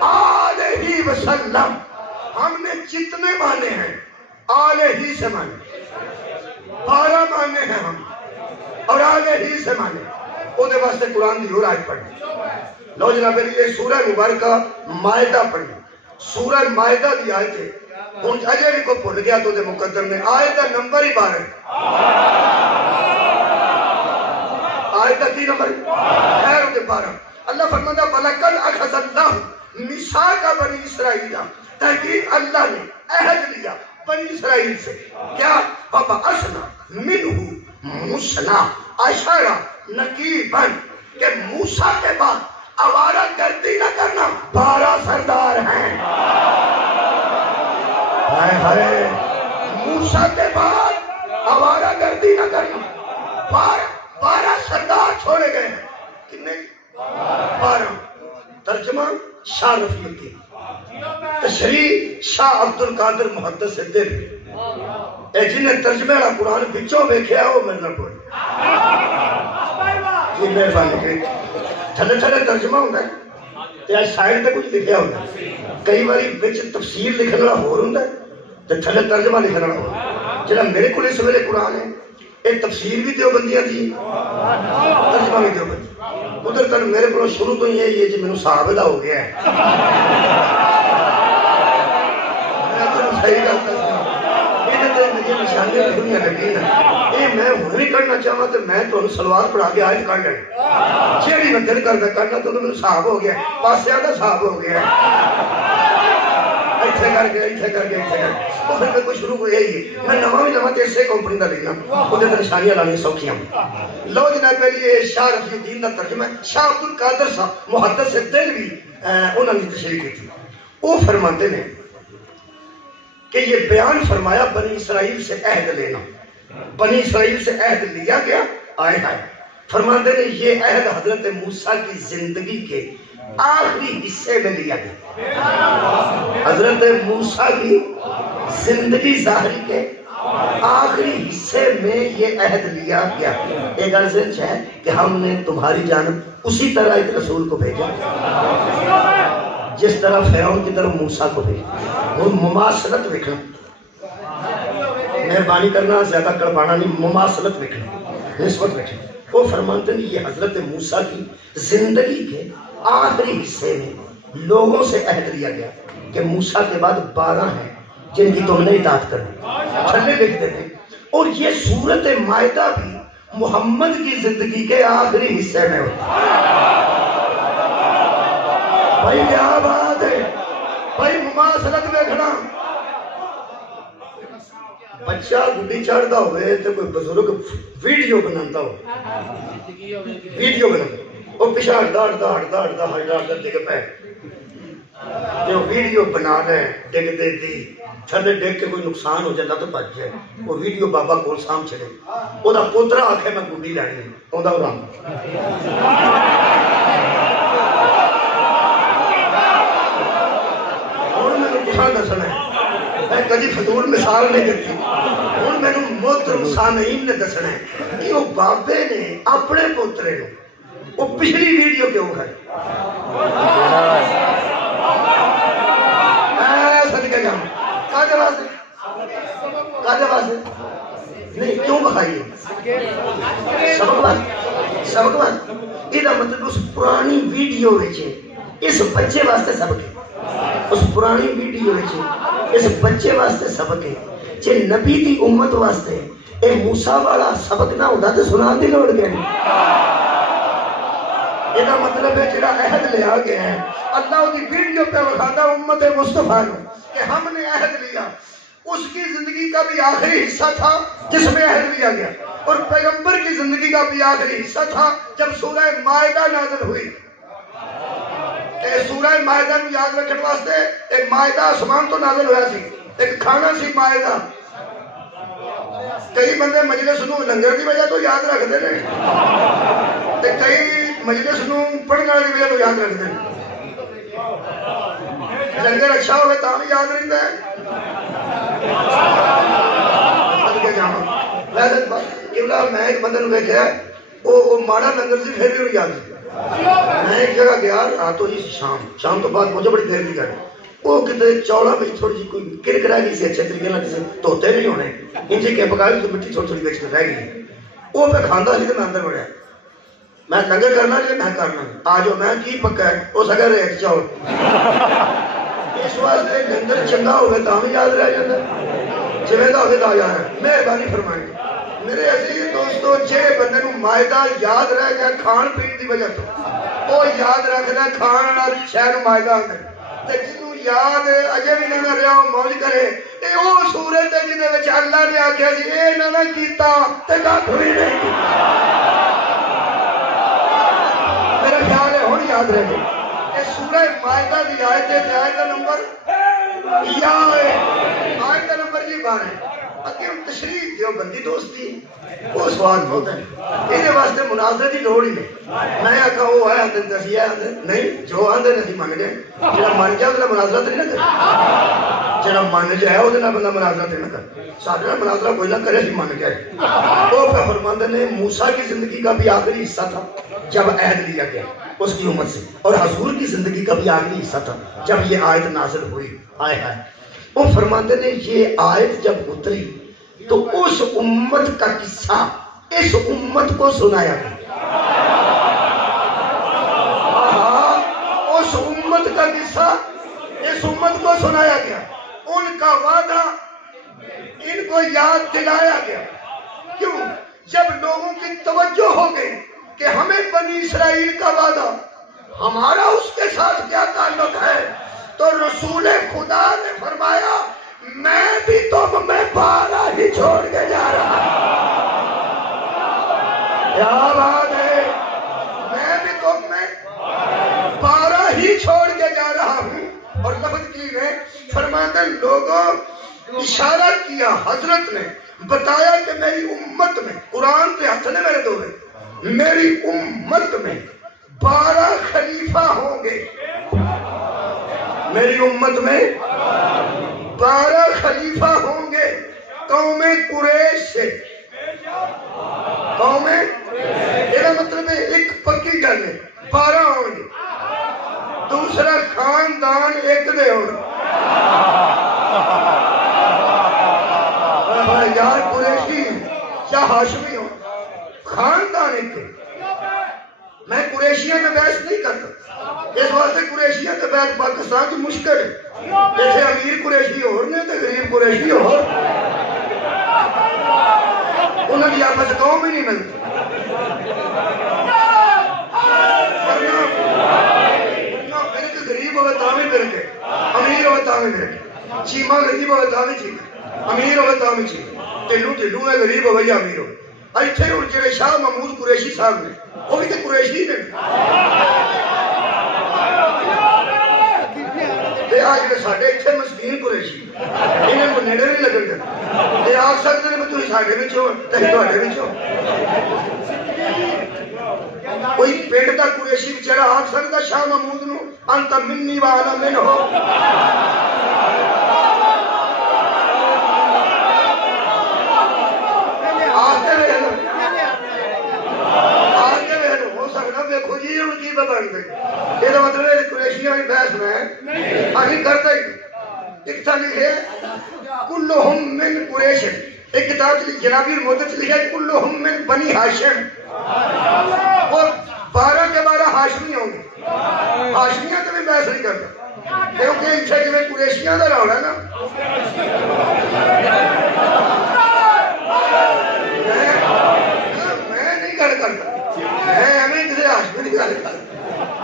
آلہ ہی وسلم. ہم نے جتنے مانے ہیں آلہ ہی سے مانے 12 مانے ہیں ہم اور آلہ ہی سے مانے. وہ دے واسطے قرآن دی اور آیت پڑھیں. لو جناب یہ سورہ مبارکہ مائدہ پڑھیں. سورہ مائدہ دی آیت ہے ان اجے بھی کو پڑھ گیا تو دے مقدر میں آیت کا نمبر ہی 12 آیت کا کی نمبر خیر ہوتے 12. اللہ فرماتا وَلَقَدْ أَخَذَ اللَّهُ مِيثَاقَ بَنِي إِسْرَائِيلَ تحقیق اللہ نے عہد لیا بنی اسرائیل سے کیا فَبَعَثْنَا مِنْهُ مُسْنَا عَشَرَ نَقِيبًا کہ موسیٰ کے بعد آوارہ گردی نہ کرنا 12 سردار ہیں. موسیٰ کے بعد آوارہ گردی نہ کرنا 12 سردار چھوڑے گئے ہیں. کتنے 12. ترجمہ شاہ رفیع الدین تشریح شاہ عبد القادر محدث دل اے جنہیں ترجمے والا قرآن بچوں دیکھے وہ میرے نہ بولے. تھلے تھلے ترجمہ ہوتا ہے تے سائڈ تے کچھ لکھیا ہوتا ہے. کئی باری وچ تفسیر لکھن والا ہور ہوندا ہے تے تھلے ترجمہ لکھن والا ہور. جڑا میرے کول اس ویلے قرآن ہے یہ تفسیر بھی دیوبندیاں دی ترجمہ بھی دیوبندی. ادھر تک میرے کو شروع تو یہی ہے جی میرے صاحب دا ہو گیا ہے. صحیح گل نشانیاں دنیا لگی نا یہ میں ہوں بھی کرنا چاہوں تو میں تمہیں سلوار پڑھا کے آج کر لیں جیڑی میں دل کرنا کرنا تو میرے صاحب ہو گیا پاسیا کا صاحب ہو گیا ایتھے کر کے ایتھے کر کے ایتھے کر وہ پھر میں کوئی شروع کو یہی ہے میں نواں بھی نواں اسے کمپنی کا لینا وہ نشانیاں لانی سوکھیاں. لو جناب پہلی یہ شاہ رفیع الدین کا ترجمہ ہے. شاہ عبد القادر صاحب محدث دل بھی انہوں نے تشریح کی تھی. وہ فرماتے ہیں کہ یہ بیان فرمایا بنی اسرائیل سے عہد لینا. بنی اسرائیل سے عہد لیا گیا آئے آئے فرماتے ہیں یہ عہد حضرت موسیٰ کی زندگی کے آخری حصے میں لیا گیا. حضرت موسیٰ کی زندگی ظاہری کے آخری حصے میں یہ عہد لیا گیا. ایک عرض ہے کہ ہم نے تمہاری جانب اسی طرح ایک رسول کو بھیجا جس طرح فرعون کی طرف موسیٰ کو بھیجا. وہ مماثلت وکھنا مہربانی کرنا زیادہ کڑپانا نہیں مماثلت وکھنا نسبت وکھنا. وہ فرماتے ہیں یہ حضرت موسیٰ کی زندگی کے آخری حصے میں لوگوں سے عہد لیا گیا کہ موسیٰ کے بعد 12 ہیں جن کی تم نے اطاعت کرنی چھلے لکھتے تھے. اور یہ سورت مائدہ بھی محمد کی زندگی کے آخری حصے میں ہوتا. بھائی کیا بات ہے بھائی مماثلت دیکھنا. بچہ گڈی چڑھتا ہوئے تو کوئی بزرگ ویڈیو بناتا ہو ویڈیو بناتا وہ پیچھے ہٹتا ہٹتا ہٹتا ہٹتا ہٹتا ہٹتا ڈگ پہ جو ویڈیو بنا لیں ڈگ دے دی تھلے ڈگ کے کوئی نقصان ہو جاتا تو بچ جائے. وہ ویڈیو بابا کول سام چلے وہ پوترا آکھے میں گڈی لینی آندا رام ہوں میں نے دسنا ہے میں کدی فضول مثال نہیں دیتی. ہوں میں محترم سامعین نے دسنا ہے کہ وہ بابے نے اپنے پوترے نے وہ پچھلی ویڈیو کیوں کھائی صدقے جاؤں کاجے واسطے نہیں کیوں بخائی سبق بات یہ مطلب اس پرانی ویڈیو اس بچے واسطے سبق ہے. اس پرانی ویڈیو اس بچے واسطے سبق ہے. جے نبی دی امت واسطے اے موسیٰ والا سبق نہ ہوتا تو سنا دی لوڑ گیا نہیں. یہ مطلب ہے جڑا عہد لیا گیا ہے اللہ کی ویڈیو پہ بخاتا امت مصطفیٰ نے کہ ہم نے عہد لیا. اس کی زندگی کا بھی آخری حصہ تھا جس میں عہد لیا گیا اور پیغمبر کی زندگی کا بھی آخری حصہ تھا جب سورہ مائدہ نازل ہوئی. سورہ مائدہ میں یاد رکھنے واسطے ایک مائدہ آسمان تو نازل ہوا سی ایک کھانا سی مائدہ. کئی بندے مجلس نو لنگر دی وجہ تو یاد رکھتے ہیں کئی مجلس نو پڑھنے والی وجہ تو یاد رکھتے ہیں. لنگر اچھا ہوئے تو بھی یاد رہتا ہے. میں ایک بندے نو دیکھا وہ ماڑا لنگر سی پھر بھی یاد میں ایک جگہ گیا رات ہوئی شام تو بعد مجھے بڑی دیر کی گئی وہ کتنے چوڑا میں تھوڑی جی کوئی کرکرا گئی سی اچھے طریقے سے کسی دھوتے نہیں ہونے انجی کے پکائی تو مٹی تھوڑی تھوڑی بیچ رہ گئی. وہ میں کھانا سی تو میں اندر بڑھیا میں لنگر کرنا جی میں کرنا آ جاؤ میں کی پکا ہے وہ سکا ریٹ چاؤ اس واسطے لنگر چنگا ہوئے تو بھی یاد رہ جاتا جویں دا ہوئے تو آ جانا. مہربانی فرمائیں میرے عزیز دوستو جے بندے نو مائدہ یاد رہ گیا کھان پین دی وجہ تو وہ یاد رکھنا کھان والا شہر مائدہ آتا تے جنوں یاد اجے بھی نہ رہا وہ موج کرے اے او سورت ہے جدے وچ اللہ نے آکھیا سی اے نہ کیتا تے کھ وی نہیں کیتا. میرا خیال ہے ہن یاد رہے اے سورہ مائدہ دی آیت ہے آیت کا نمبر یا آیت کا نمبر جی 12 اگر تشریح دیو بندی دوستی وہ سوال بہت ہے یہ واسطے مناظرے کی لوڑ ہی نہیں. میں آکھا وہ ہے آدھے دسی ہے نہیں جو آدھے نہیں من گئے جہاں من جائے مناظرہ تو نہیں لگے. جڑا من جائے وہ بندہ مناظرہ دینا کر سارے مناظرہ کوئی نہ کرے سی من جائے وہ فرماندے نے موسیٰ کی زندگی کا بھی آخری حصہ تھا جب عہد لیا گیا اس کی امت سے اور حضور کی زندگی کا بھی آخری حصہ تھا جب یہ آیت نازل ہوئی آئے ہے وہ فرماندے نے یہ آیت جب اتری تو اس امت کا قصہ اس امت کو سنایا گیا اس امت کا قصہ اس امت کو سنایا گیا ان کا وعدہ ان کو یاد دلایا گیا کیوں جب لوگوں کی توجہ ہو گئی کہ ہمیں بنی اسرائیل کا وعدہ ہمارا اس کے ساتھ کیا تعلق ہے تو رسول خدا نے فرمایا میں بھی تم میں بارہ ہی چھوڑ کے جا رہا کیا بات ہے میں بھی تم میں بارہ ہی چھوڑ کے جا رہا ہوں اور لفظ کی ہے فرماتے لوگوں اشارہ کیا حضرت نے بتایا کہ میری امت میں قرآن کے ہاتھ نے میرے دو میری امت میں 12 خلیفہ ہوں گے میری امت میں 12 خلیفہ ہوں گے قوم قریش سے قوم یہ مطلب ہے ایک پکی گل ہے 12 ہوں گے دوسرا خاندان ایک دے ہوں یار قریشی یا ہاشمی ہوں خاندان ایک میں قریشیاں میں بحث نہیں کرتا اس واسطے قریشیاں کے بحث پاکستان کی مشکل ہے جیسے امیر قریشی اور نے تو غریب قریشی اور انہوں نے آپس قوم ہی نہیں ملتی غریب ہوئے تامی پھر کے امیر ہوئے تامی پھر کے چیمہ غریب ہوئے تامی چیمہ امیر ہوئے تامی چیمہ تلو ہے غریب ہوئے یا امیر ہوئے ایتھے اور جڑے شاہ محمود قریشی صاحب نے وہ بھی تو قریشی نے تے آج کے ساڈے ایتھے مسکین قریشی انہیں کو نیڑے نہیں لگن دے تے آکھ سکتے ہیں تسی ساڈے وچ ہو تے تواڈے وچ ہو کوئی پنڈ دا قریشی بیچارہ آکھ سکدا شاہ محمود نو انت منی وانا من ہو یہ مطلب ہے قریشیوں کی بحث میں آخر کرتا ہی ایک تھا لکھے کلہم من قریش ایک کتاب جنابی المدت لکھے کلہم من بنی ہاشم اور 12 کے 12 ہاشمی ہوں گے ہاشمیاں تو بھی بحث نہیں کرتا کیونکہ ان سے جو قریشیاں کا روڑا ہے نا میں نہیں کر کرتا میں ہمیں کسی ہاشمی نہیں کر کرتا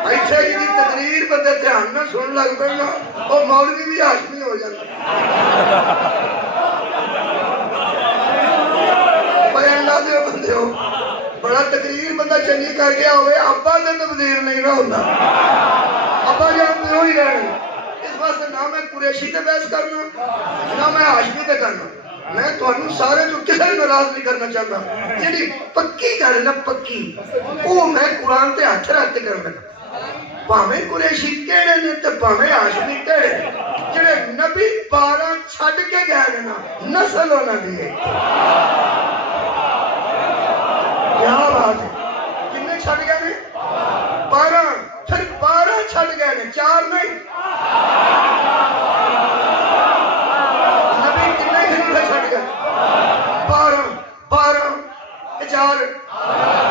ایسے کی تقریر بندے دھیان نہ سن لگ پڑنا اور مولوی بھی ہاشمی ہو جاتا بھائی اللہ دے بندے ہو بڑا تقریر بندہ چنگی کر گیا ہوئے ابا دے تبدیل نہیں نہ ہوتا ابا جان دے ہوئی رہنے اس واسطے نہ میں قریشی تے بحث کرنا نہ میں ہاشمی تے کرنا میں تو انہوں سارے جو کسے ناراض نہیں کرنا چاہتا یعنی پکی گل نہ پکی وہ میں قرآن تے ہاتھ رکھتے کرنا پاویں قریشی کیڑے نے تے پاویں ہاشمی کیڑے جڑے نبی 12 چھڈ کے گئے نا نسل انہاں دی کیا بات ہے کتنے چھڈ گئے نے 12 پھر 12 چھڈ گئے نے 4 نہیں نبی کتنے خلیفے چھڈ گئے 12 4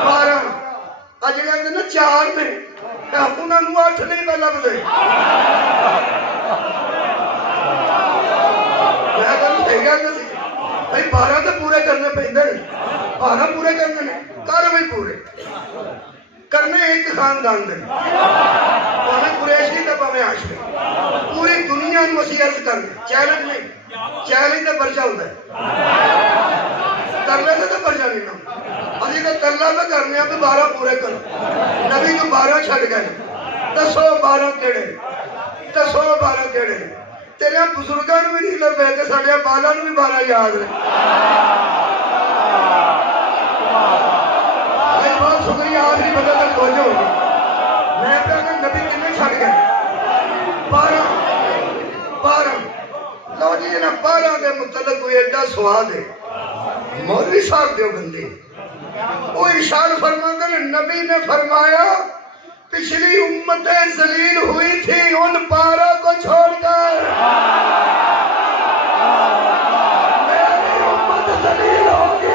12 اج کہتے نا 4 نے انہوں نے 8 نہیں پہ لب دے میں کہوں صحیح گیا بھائی 12 تو پورے کرنے پہندے 12 پورے کرنے کر بھی پورے کرنے ایک خاندان دے پاویں قریشی تے پاویں ہاشمی پوری دنیا نو اسی عرض کرنے چیلنج نہیں چیلنج تے پرچہ ہوتا ہے کرنے تے پرچہ نہیں نہ اسی تو ترلا تو کرنے ہیں 12 پورے کرو نبی تو 12 چھڈ گئے دسو 12 کیڑے دسو 12 کیڑے تیرے بزرگاں نو بھی نہیں لبے تے ساڈے بالاں نو بھی 12 یاد رہے بہت شکریہ آخری بندہ تک توجہ ہوگی میں کہنا نبی کتنے چھڈ گئے 12 جنہ پارا دے متعلق کوئی ایڈا سواد ہے مولوی صاحب دیو بندے وہ ارشاد فرماتے ہیں نبی نے فرمایا پچھلی امتیں ذلیل ہوئی تھی ان پارا کو چھوڑ کر میری امت ذلیل ہوگی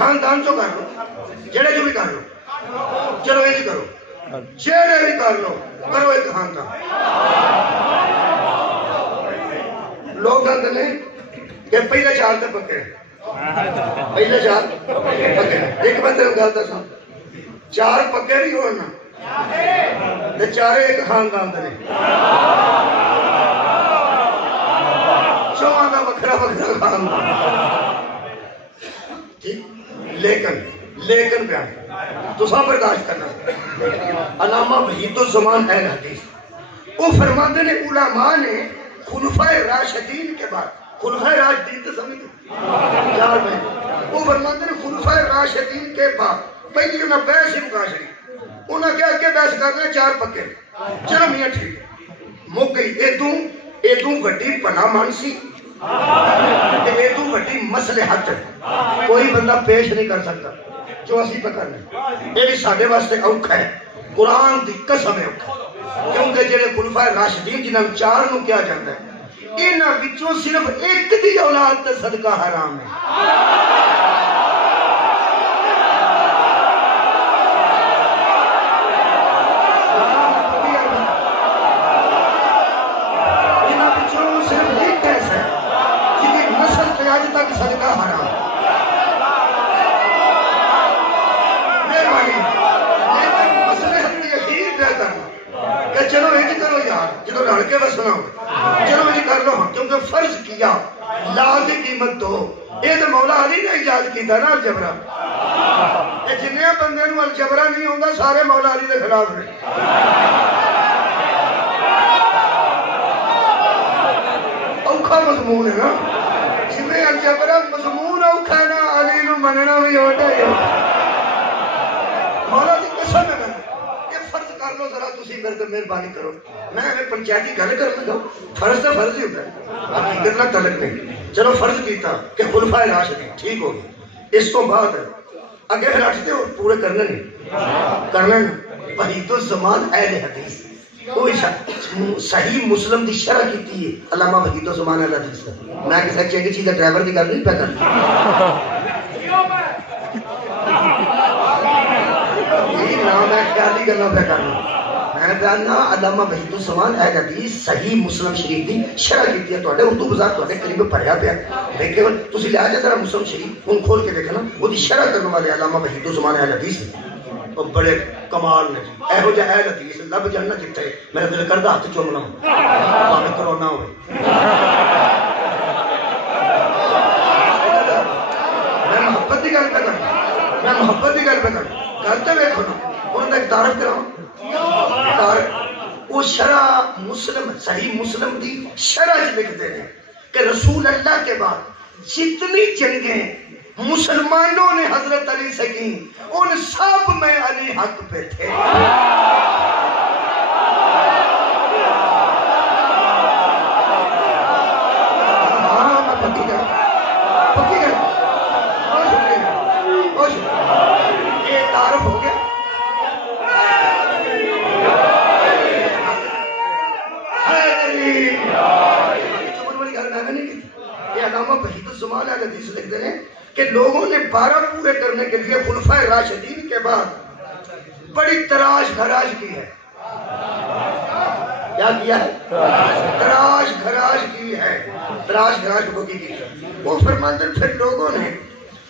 خاندان چو کر لو جڑے جو بھی کر لو چلو یہ کرو جڑے بھی کر لو کرو ایک خاندان لوگ کہتے ہیں کہ پہلے چار تے پکے پہلے چار پکے ایک بندے کو گل دساں چار پکے نہیں ہونا تے چارے ایک خاندان دے چواں دا وکھرا وکھرا خاندان لیکن بیان تو سب برداشت کرنا علامہ وحید الزمان اہل حدیث وہ فرماتے نے علماء نے خلفائے راشدین کے بعد خلفائے راشدین تو سمجھتے چار میں وہ فرماتے نے خلفائے راشدین کے بعد پہلی انہیں بحث ہی مکا چڑی انہیں کیا کہ بحث کرنا چار پکے چلو میاں ٹھیک مک گئی ایدوں وڈی پناہ مانسی ایدوں وڈی مصلحت کوئی بندہ پیش نہیں کر سکتا جو اسی پہ کرنے یہ بھی ساڑھے واسطے اوکھا ہے قرآن دی قسم ہے اوکھا کیونکہ جنہیں خلفائے راشدین جنہیں چار نو کیا جاتا ہے انہاں بچوں صرف ایک دی اولاد تے صدقہ حرام ہے انہاں بچوں صرف ایک ایسا ہے جنہیں نسل قیاد تک صدقہ حرام ہے کہ چلو یہ کرو یار جدو لڑ کے بسنا ہو چلو یہ کر لو کیونکہ فرض کیا لال کی قیمت دو یہ تو مولا علی نے ایجاد کیتا نا الجبرا یہ جنیا بندے نو الجبرا نہیں ہوتا سارے مولا علی کے خلاف نے اوکھا مضمون ہے نا جنہیں الجبرا مضمون اوکھا ہے نا علی نو مننا بھی ہوتا ہے مولا دی قسم ہے ذرا تسی میرے مہربانی کرو میں ہمیں پنچایتی گل کر لگا فرض تو فرض ہی ہوتا ہے حقیقت نہ تعلق نہیں چلو فرض کیتا کہ خلفائے راشدین ٹھیک ہو گئی اس کو بعد اگے پھر اٹھتے ہو پورے کرنے نہیں کرنا وحید الزمان اہل حدیث کوئی صحیح مسلم دی شرح کیتی ہے علامہ وحید الزمان اہل حدیث میں کسی چیز چیز ڈرائیور کی گل نہیں پہ کرنا یہی نام ہے خیالی کرنا پہ کرنا میں بیاننا علامہ وحید الزمان اہل حدیث صحیح مسلم شریف دی شرح کیتی ہے توڑے اردو بازار توڑے قریب پڑھیا پیا لیکن تسی لے آجا ذرا مسلم شریف ان کھول کے دیکھنا وہ دی شرح کرنے والے علامہ وحید الزمان اہل حدیث اور بڑے کمال نے اے ہو جا اہل حدیث لب جاننا جتے میرا دل کردہ ہاتھ چومنا ہوں پانے کرونا ہوئے میں محبت دی گل پہ کرنا میں محبت دی گل پہ کرنا کرتے ہوئے کھونا انہوں نے ایک تعارف کراؤں وہ شرح مسلم صحیح مسلم دی شرح لکھتے ہیں کہ رسول اللہ کے بعد جتنی جنگیں مسلمانوں نے حضرت علی سے کی ان سب میں علی حق پہ تھے یہ تعارف ہو گیا علامہ وحید الزمان اہل حدیث لکھتے ہیں کہ لوگوں نے 12 پورے کرنے کے لیے خلفائے راشدین کے بعد بڑی تراش خراش کی ہے کیا کیا ہے؟ تراش خراش کی ہے، تراش خراش کو کی ہے۔ وہ فرماتے ہیں پھر لوگوں نے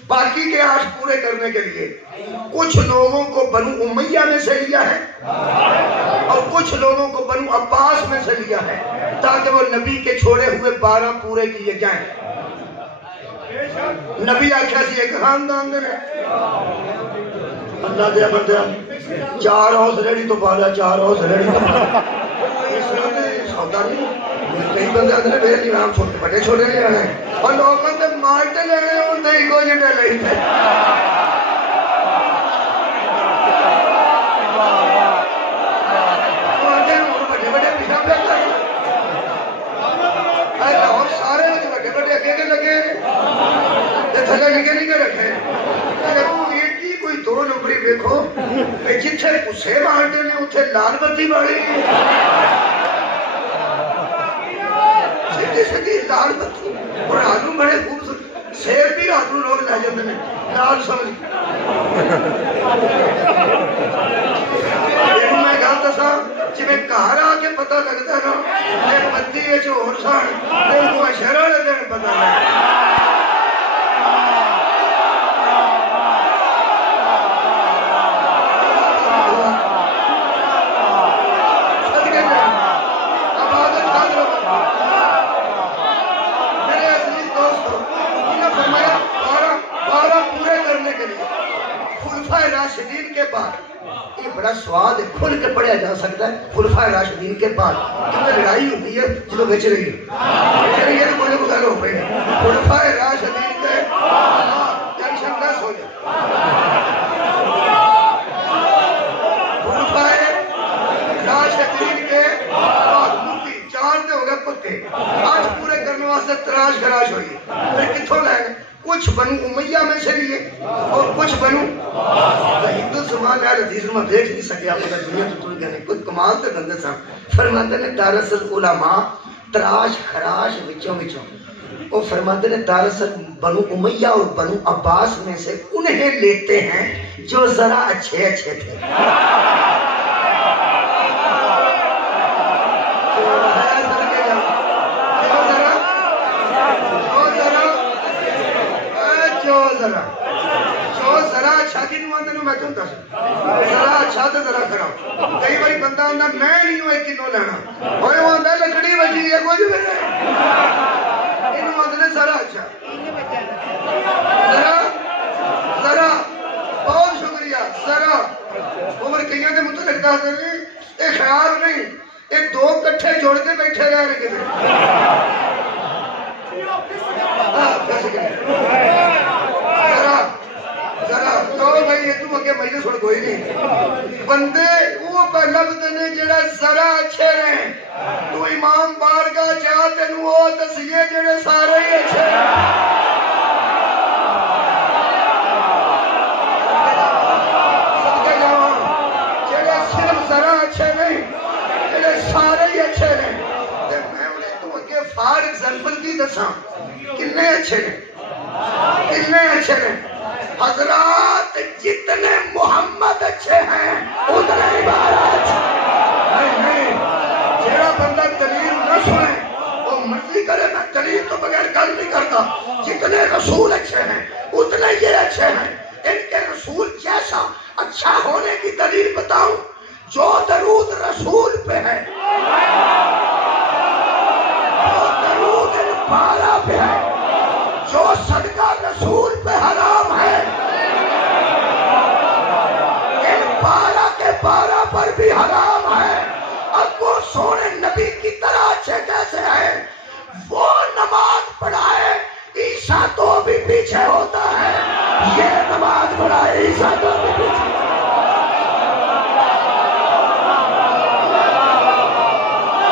باقی کے آش پورے کرنے کے لیے کچھ لوگوں کو بنو امیہ میں سے لیا ہے اور کچھ لوگوں کو بنو عباس میں سے لیا ہے تاکہ وہ نبی کے چھوڑے ہوئے 12 پورے کیے جائیں۔ نبی آخیا سی ایک خاندان دے اللہ دیا بندہ 4 ہاؤس ریڈی تو پالا 4 ہاؤس ریڈی تو پالا سودا نہیں۔ کئی بندے آتے ہیں میرے نام چھوٹے بڑے چھوٹے لے آنے اور لوگوں سے مارتے لینے ہوتے ہی کوئی جڑے لے تھے۔ بڑے بڑے پیشاب لگتا ہے اور سارے بڑے بڑے اکیلے لگے تھلے نکے نہیں رکھے۔ کوئی 2 نمبری دیکھو جتھے پسے مارتے ہیں اتنے لال بتی ماری سیدھی لال بتی اور آلو بڑے خوبصورت سیر بھی رات نو لوگ لے جاتے ہیں لال سمجھ۔ میں گل دسا جی میں گھر آ کے پتہ لگتا نا بتی ہور سن شہر والے دن پتہ لگتا۔ راشدین کے بعد یہ بڑا سواد ہے کھل کے پڑھیا جا سکتا ہے خلفاء راشدین کے بعد کیونکہ لڑائی ہوتی ہے جدو بیچ رہی ہے کوئی گزار ہو پڑے خلفاء راشدین کے ٹینشن نہ سو جائے خلفاء راشدین کے بعد مفتی 4 دے ہو گئے پکے 8 پورے کرنے واسطے تراش خراش ہوئی پھر کتھوں لائے گئے کچھ بنو امیہ میں سے لیے اور کچھ بنو ہندو زمان ہے حدیث میں دیکھ نہیں سکے آپ کا دنیا تو ٹول گئے کچھ کمال تے بندے سن فرماتے ہیں دراصل علماء تراش خراش وچوں وہ فرماتے ہیں دراصل بنو امیہ اور بنو عباس میں سے انہیں لیتے ہیں جو ذرا اچھے اچھے تھے۔ ذرا اچھا کی نو آندے نو میں کیوں دس ذرا اچھا تو ذرا کراؤ۔ کئی باری بندہ آندا میں نہیں ہوں 1 کلو لینا ہوئے وہ آندا لکڑی بچی ہے کچھ بھی نہیں انہوں آندے ذرا اچھا ذرا بہت شکریہ ذرا عمر کئیوں کے متعلق دس دیں یہ خیال نہیں یہ 2 کٹھے جوڑ کے بیٹھے رہے ہیں ذرا تو بھائی یہ تو اگے مجلس چھوڑ کوئی نہیں بندے وہ پہ لفظ نے جڑا ذرا اچھے رہیں تو امام بارگاہ جا تینوں وہ دسیے جڑے سارے ہی اچھے صدقے جاؤں جڑے صرف ذرا اچھے نہیں جڑے سارے ہی اچھے رہیں میں انہیں تو اگے فار ایگزامپل کی دساں کتنے اچھے ہیں کتنے اچھے ہیں حضرات جتنے محمد اچھے ہیں اتنے عبارت اچھے نہیں جیڑا بندہ دلیل نہ سنے وہ مرضی کرے میں دلیل تو بغیر گل نہیں کرتا جتنے رسول اچھے ہیں اتنے یہ اچھے ہیں ان کے رسول جیسا اچھا ہونے کی دلیل بتاؤں جو درود رسول پہ ہے جو درود پارا پہ ہے جو صدقہ رسول پہ حرام ہے ان 12 کے 12 پر بھی حرام ہے اب وہ سونے نبی کی طرح اچھے کیسے ہیں وہ نماز پڑھائے عیسیٰ تو بھی پیچھے ہوتا ہے یہ نماز پڑھائے عیسیٰ تو بھی پیچھے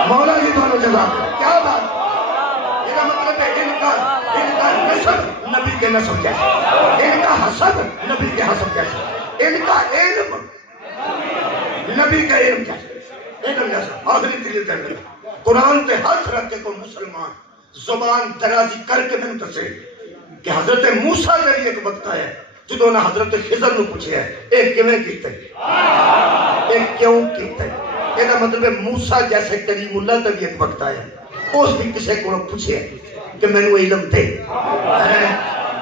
مولا جی دونوں جزاک کیا بات میرا مطلب ہے ان کا نسب نبی کے نسب جیسے ان کا حسب نبی کے حسب جیسے ان کا علم نبی کا علم جیسے علم جیسا آخری دلیل کرنے قرآن پہ ہاتھ رکھ کے کوئی مسلمان زبان درازی کر کے میں دسے کہ حضرت موسیٰ کا ایک وقت آیا جدوں نے حضرت خضر نو پوچھے ہے ایک کیویں کیتے ایک کیوں کیتے یہ مطلب ہے موسیٰ جیسے کلیم اللہ تک ایک وقت آیا اس بھی کسی کو پوچھے کہ میں نے علم دے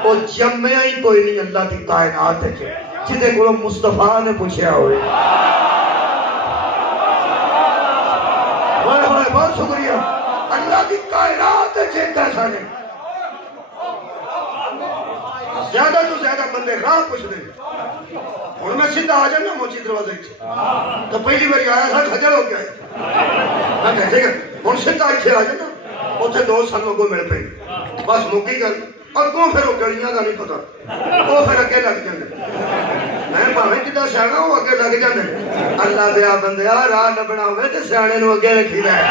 وہ جمعہ ہی کوئی نہیں اللہ کی کائنات ہے جدے کو مصطفیٰ نے پوچھا ہوئے بہت شکریہ اللہ کی کائنات ہے کیسا نہیں زیادہ تو زیادہ بندے راہ پوچھ دیں اور میں سیدھا آ جانا موچی دروازے تو پہلی باری آیا تھا کھجل ہو گیا میں کہتے گا ہوں سیدھا اتنے آ جانا اتنے 2 سالوں کو مل پہ بس مکی گل اگوں پھر وہ گلیاں کا نہیں پتا وہ پھر اگے لگ جانے میں بھاویں کتا سیاح وہ اگے لگ جانے اللہ دیا بندیا راہ لبنا ہوئے تو سیانے نو اگے رکھی رہے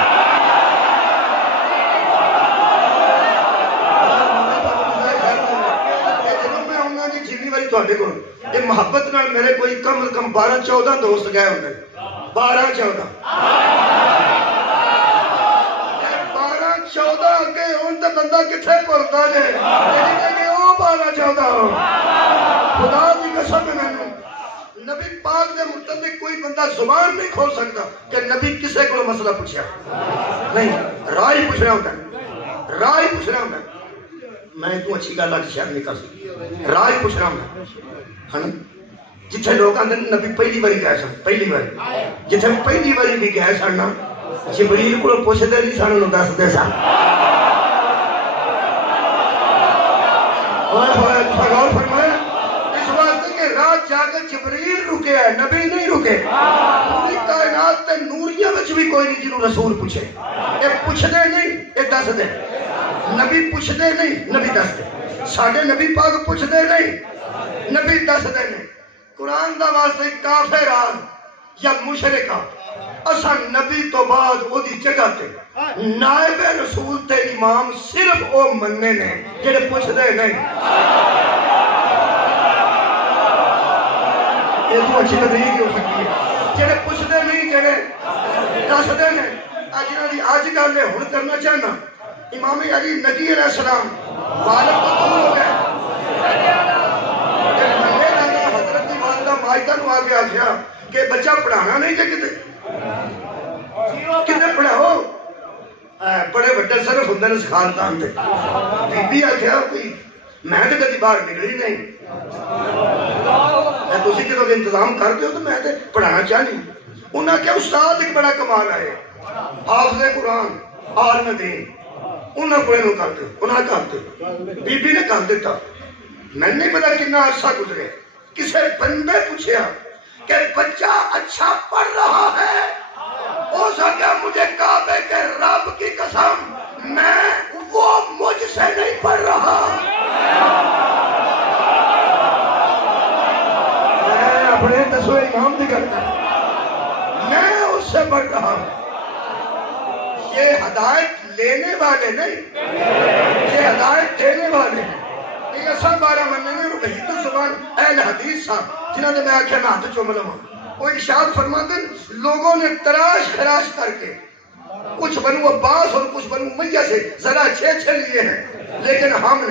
یہ محبت نال میرے کوئی کم از کم 12-14 دوست گئے ہوتے 12-14 اگے ہوں تو بندہ کتنے پڑتا جائے کہ وہ 12-14 ہو خدا کی قسم میں نبی پاک دے متعلق کوئی بندہ زبان نہیں کھول سکتا کہ نبی کسے کو مسئلہ پوچھا نہیں رائے پوچھنا ہوتا ہے رائے پوچھنا ہوتا ہے میں تو اچھی گل آج شاید نہیں کر سکتی رائے پوچھ رہا ہوں جتنے لوگ آتے ہیں نبی پہلی باری گئے سن پہلی باری جتنے پہلی باری بھی گئے سن جبریل کو پوچھتے نہیں سن انہوں دستے سن غور فرمایا اس واسطے کہ رات جا کے جبریل رکے ہے نبی نہیں رکے پوری کائنات تے نوریہ وچ بھی کوئی نہیں جنہوں رسول پوچھے یہ پوچھتے نہیں یہ دس دے نبی پوچھتے نہیں نبی دس دے ساڑھے نبی پاک پوچھتے نہیں نبی دس دے نہیں قرآن دا واسطے کافر آن یا مشرکہ اسا نبی تو بعد او دی جگہ تے نائب رسول تے امام صرف او مننے نے جنہیں پوچھتے نہیں یہ تو اچھی تدریج ہو سکتی ہے جنہیں پوچھتے نہیں جنہیں دس دے نہیں آج گل ہن کرنا چاہنا امام علی نبی علیہ السلام والد کو دور ہو گئے حضرت کی والدہ ماجدہ نو آگے آگیا کہ بچہ پڑھانا نہیں تھے کتنے پڑھاؤ بڑے بڑے صرف ہندے نے سکھالتان تھے بی بی آگیا کوئی میں تو کدی باہر نکلی نہیں میں تو اسی کے تو انتظام کرتے ہو تو میں پڑھانا چاہنی انہاں کیا استاد ایک بڑا کمال ہے حافظ قرآن عالم دین انہاں کوئی نو کرتے انہاں کرتے بی بی نے کر دیتا میں نہیں پتا کتنا عرصہ گزرے کسے بندے پوچھیا کہ بچہ اچھا پڑھ رہا ہے ہو سکیا مجھے کعبے کے رب کی قسم میں وہ مجھ سے نہیں پڑھ رہا میں اپنے دسوے امام دی کرتا میں اس سے پڑھ رہا ہوں یہ ہدایت لینے والے نہیں یہ ہدایت دینے والے ہیں یہ ایسا بارہ مننے میں وحید الزبان اہل حدیث صاحب جنہوں نے میں آکھا میں ہاتھ چوملا ہوں وہ ارشاد فرماتے لوگوں نے تراش خراش کر کے کچھ بنو عباس اور کچھ بنو امیہ سے ذرا چھے لیے ہیں لیکن ہم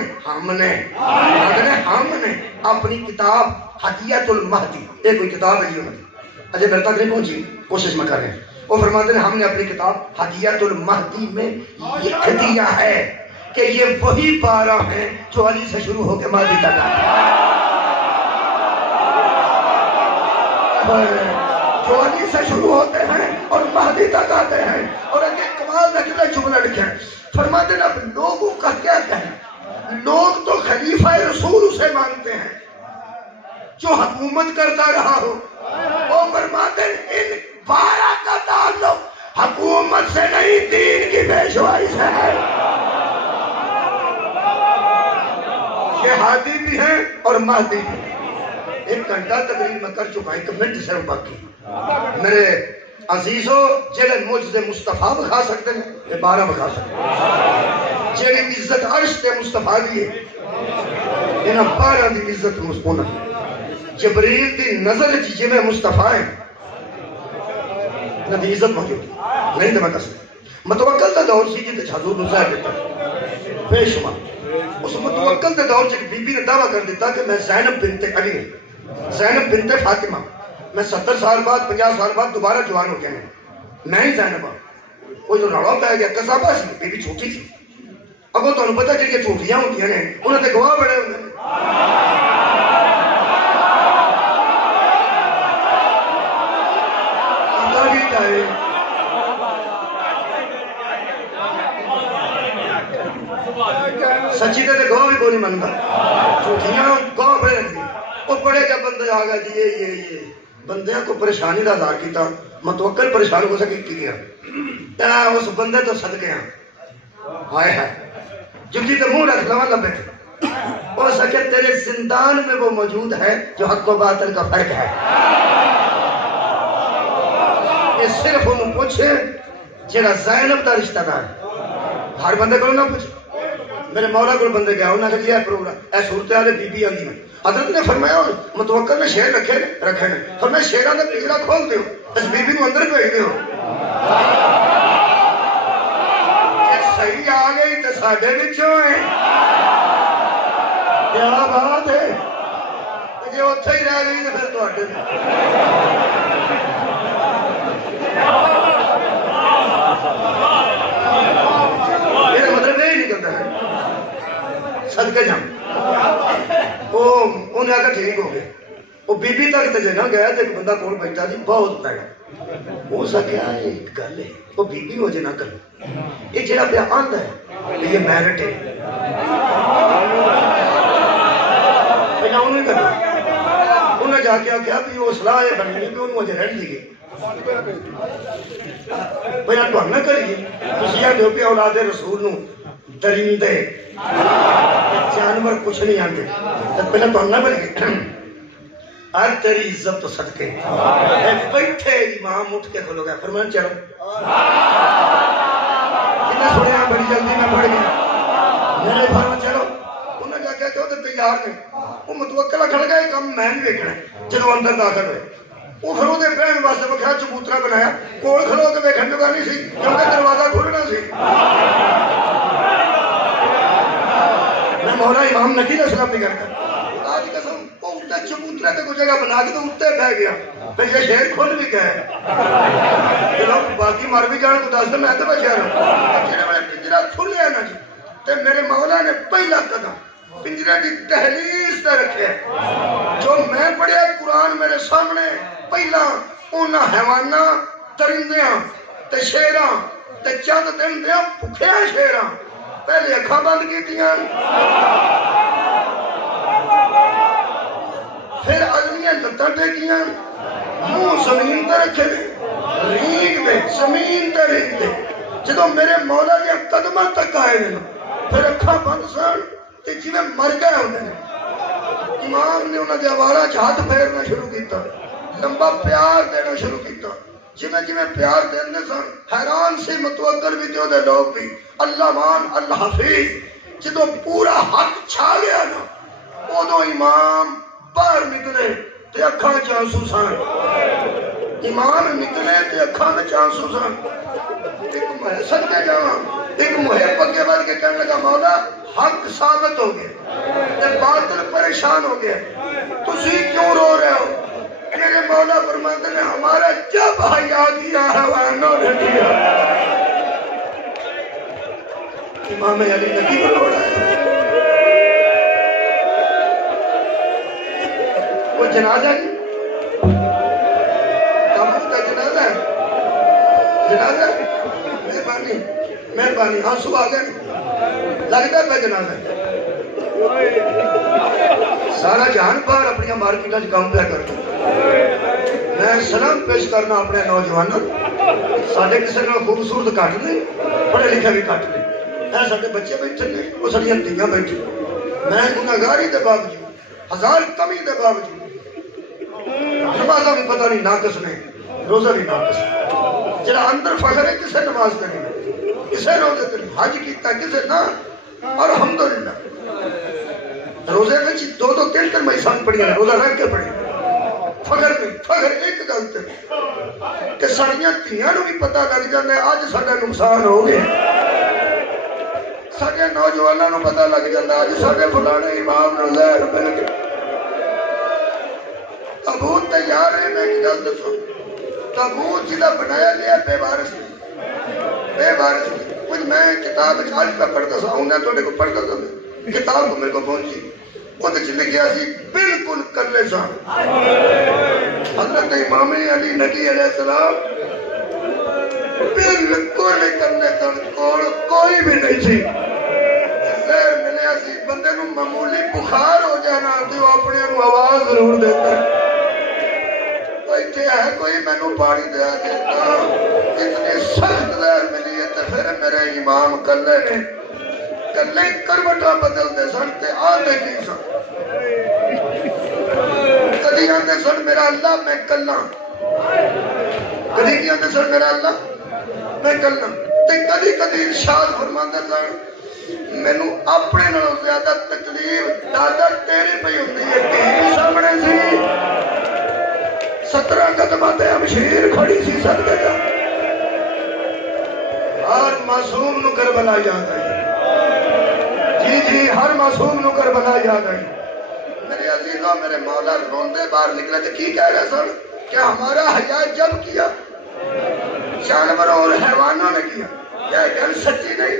نے اپنی کتاب ہدیت المہدی ایک کوئی کتاب ہے یہ اجے میرے تک نہیں پہنچی کوشش میں کر رہے ہیں وہ فرماتے ہیں ہم نے اپنی کتاب ہدیت المہدی میں لکھ دیا ہے کہ یہ وہی پارہ ہیں جو علی سے شروع ہو کے مہدی تک جو علی سے شروع ہوتے ہیں اور مہدی تک آتے ہیں اور ایک کمال رکھتے جملہ لکھے فرماتے ہیں اب لوگوں کا کیا کہیں لوگ تو خلیفہ رسول اسے مانتے ہیں جو حکومت کرتا رہا ہو وہ فرماتے ہیں ان 12 کا تعلق حکومت سے نہیں دین کی پیشوائی سے ہے یہ ہادی بھی ہیں اور مہدی بھی ہیں ایک گھنٹہ تقریر میں کر چکا 1 منٹ سے باقی میرے عزیزو جڑے معجزے مصطفیٰ بکھا سکتے ہیں یہ 12 بکھا سکتے ہیں جڑی عزت عرش تے مصطفیٰ دی ہے انہاں 12 دی عزت مصطفیٰ جبریل دی نظر جی میں مصطفیٰ ہے نہ دی عزت موجود نہیں تو میں کہہ سکتا متوکل دا دور سی جی حضور نصیب دیتا بے شمار اس متوکل دا دور سے بی بی نے دعویٰ کر دیتا کہ میں زینب بنت علی ہوں زینب بنت فاطمہ میں 70 سال بعد 50 سال بعد دوبارہ جوان ہو گیا ہوں میں ہی زینب ہوں وہ جو رولا پہ گیا قصابہ سی بی بی جھوٹی سی اگو تمہیں پتا جڑیاں جھوٹیاں ہوندیاں نے انہاں تے گواہ بڑے ہوندے نے سچی تے گواہ بھی کوئی نہیں منتا جھوٹیاں گواہ بڑے رکھتی وہ بڑے جب بندے آ گئے جی یہ بندیاں کو پریشانی کا اظہار کیتا متوکل پریشان ہو سکے کی کیا اس بندے تو صدقے ہیں ہائے ہے جلدی تو منہ رکھ لوا لبے ہو سکے تیرے زندان میں وہ موجود ہے جو حق و باطل کا فرق ہے یہ صرف انہوں پوچھے جڑا زینب دا رشتہ دار ہر بندے کو نہ پوچھے میرے مولا کو بندے گیا انہوں نے کہا پروگرام اے صورتحال بی بی آندی میں حضرت نے فرمایا متوکل نے شیر رکھے نے فرمایا شیراں دا پنجرا کھول دیو اس بی بی کو اندر بھیج دیو صحیح آ گئی تو ساڈے وچوں ہے کیا بات ہے جی اتھے ہی رہ گئی تو پھر تواڈے میرا مطلب نہیں نکلتا ہے صدقے جاؤں انہیں آگا ٹھیک ہو گیا وہ بی بی تک تے جنا گیا تو ایک بندہ کول بیٹھا جی بہت پیڑا ہو سکیا ایک گل ہے وہ بی بی ہو جنا کر یہ جڑا پہ آندا ہے یہ میرٹ ہے پہلا انہوں نے کہا انہیں جا کے آگیا بھی وہ صلاح ہے بننی بھی انہوں مجھے رہن دی گئی پہلا تو ہم نہ کریے تسیاں جو پہ اولاد رسول نو درندے جانور کچھ نہیں آتے پہلے تو ہم نہ بنے آج تیری عزت تو صدقے بیٹھے امام اٹھ کے کھلو گیا فرمان چلو کتنا سنیا بڑی جلدی میں پڑھ گیا میرے فرمان چلو انہیں جا کے تو تیار نے وہ متوکل کھڑ گئے کم میں نہیں دیکھنا جدو اندر داخل ہوئے وہ کھلو دے بہن واسطے بکھیا چبوترا بنایا کول کھلو کے دیکھنے جو نہیں سی کیونکہ دروازہ کھلنا سی میں مولا امام نقی اسلام نہیں کرتا خدا کی قسم وہ اٹھتے چبوترے تے کوئی جگہ بنا کے تو اٹھتے بہ گیا پھر یہ شیر کھل بھی گئے چلو باقی مر بھی جان کو دس دے میں تو بچا رہا جنہیں میں پنجرا کھلیا نا جی تے میرے مولا نے پہلا قدم پنجرے کی دہلیز تے رکھے جو میں پڑھیا قرآن میرے سامنے پہلا انہاں حیواناں درندیاں تے شیراں تے چند دن دیاں بھکھیاں شیراں پہلے اکھاں بند کیتیاں پھر اگلیاں لتاں ٹیکیاں منہ زمین تے رکھے ریگ دے زمین تے ریگ دے جدو میرے مولا دے قدماں تک آئے نے پھر اکھاں بند سن تے جویں مر گئے ہوندے نے امام نے انہاں دے حوالہ ہاتھ پھیرنا شروع کیتا لمبا پیار دینا شروع کیتا جویں جویں پیار دیندے سن حیران سے متوکل بھی تے دے لوگ بھی اللہ مان اللہ حفیظ جدو پورا حق چھا گیا نا ادو امام باہر نکلے تے اکھاں چانسو سن امام نکلے تے اکھاں چانسو سن ایک محسن میں جاواں ایک محب کے بعد کے کہنے لگا مولا حق ثابت ہو گیا تے باطل پریشان ہو گیا تسی کیوں رو رہے ہو میرے مولا فرماتے ہیں ہمارا جب حیا دیا حیوانوں نے دیا امام علی نبی کو رو رہا ہے وہ جنازہ نہیں تابوت کا جنازہ ہے جنازہ مہربانی ہاں صبح آ گئے لگتا ہے جنازہ سارا جہان باہر اپنی مارکیٹاں کام پہ کرتا میں سلام پیش کرنا اپنے نوجوانوں سارے کسی نے خوبصورت کٹ نہیں پڑھے لکھے بھی کٹ نہیں سارے بچے بیٹھے نے وہ ساری دھیاں بیٹھی میں گناہگاری دے باوجود ہزار کمی دے باوجود نمازہ بھی پتہ نہیں ناقص نہیں روزہ بھی ناقص جڑا اندر فخر ہے کسے نماز کرنی کسے روزے کرنی حج کیتا کسے نہ اور الحمدللہ روزے میں دو دو تین تین مہیسان پڑھی ہیں روزہ رکھ کے پڑھی فخر نہیں فخر ایک گلتے کہ ساڑیاں تیاں نو بھی پتہ لگ جاندے آج ساڑا نقصان ہو گیا ساڑے نوجوانوں نو پتہ لگ جاندے آج ساڑے فلانے امام نو زہر مل گیا ابو تیار ہے میں ایک گلتے سن تابوت جدا بنایا گیا بے وارث کچھ میں کتاب آج کا پڑھتا سا انہیں تو کو پڑھتا تھا کتاب کو میرے کو پہنچی وہ تو لکھیا سی بالکل کلے سان حضرت امام علی نبی علیہ السلام بالکل کلے سان کوئی بھی نہیں تھی زہر ملیا سی بندے نو معمولی بخار ہو جانا تو اپنے نو آواز ضرور دیتا ہے کوئی مینو پانی دیا دیتا اتنی سخت زہر ملی ہے تو پھر میرے امام کلے نے کلے کروٹا بدلتے سن تے آدھے کی سن کدی آدھے سن میرا اللہ میں کلا کدی کی آدھے سن میرا اللہ میں کلا تے کدی کدی ارشاد فرماندے سن مینو اپنے نالوں زیادہ تکلیف دادا تیری پئی ہوندی ہے کہ سامنے سی 17 قدمہ تے ہمشیر کھڑی سی صدقے دا ہر معصوم نو کربلا یاد آئی جی ہر معصوم نو کربلا یاد آئی میرے عزیزوں میرے مولا روندے باہر نکلا تو کی کہہ رہے سن کہ ہمارا حیا جب کیا جانوروں اور حیوانوں نے کیا کیا گل سچی نہیں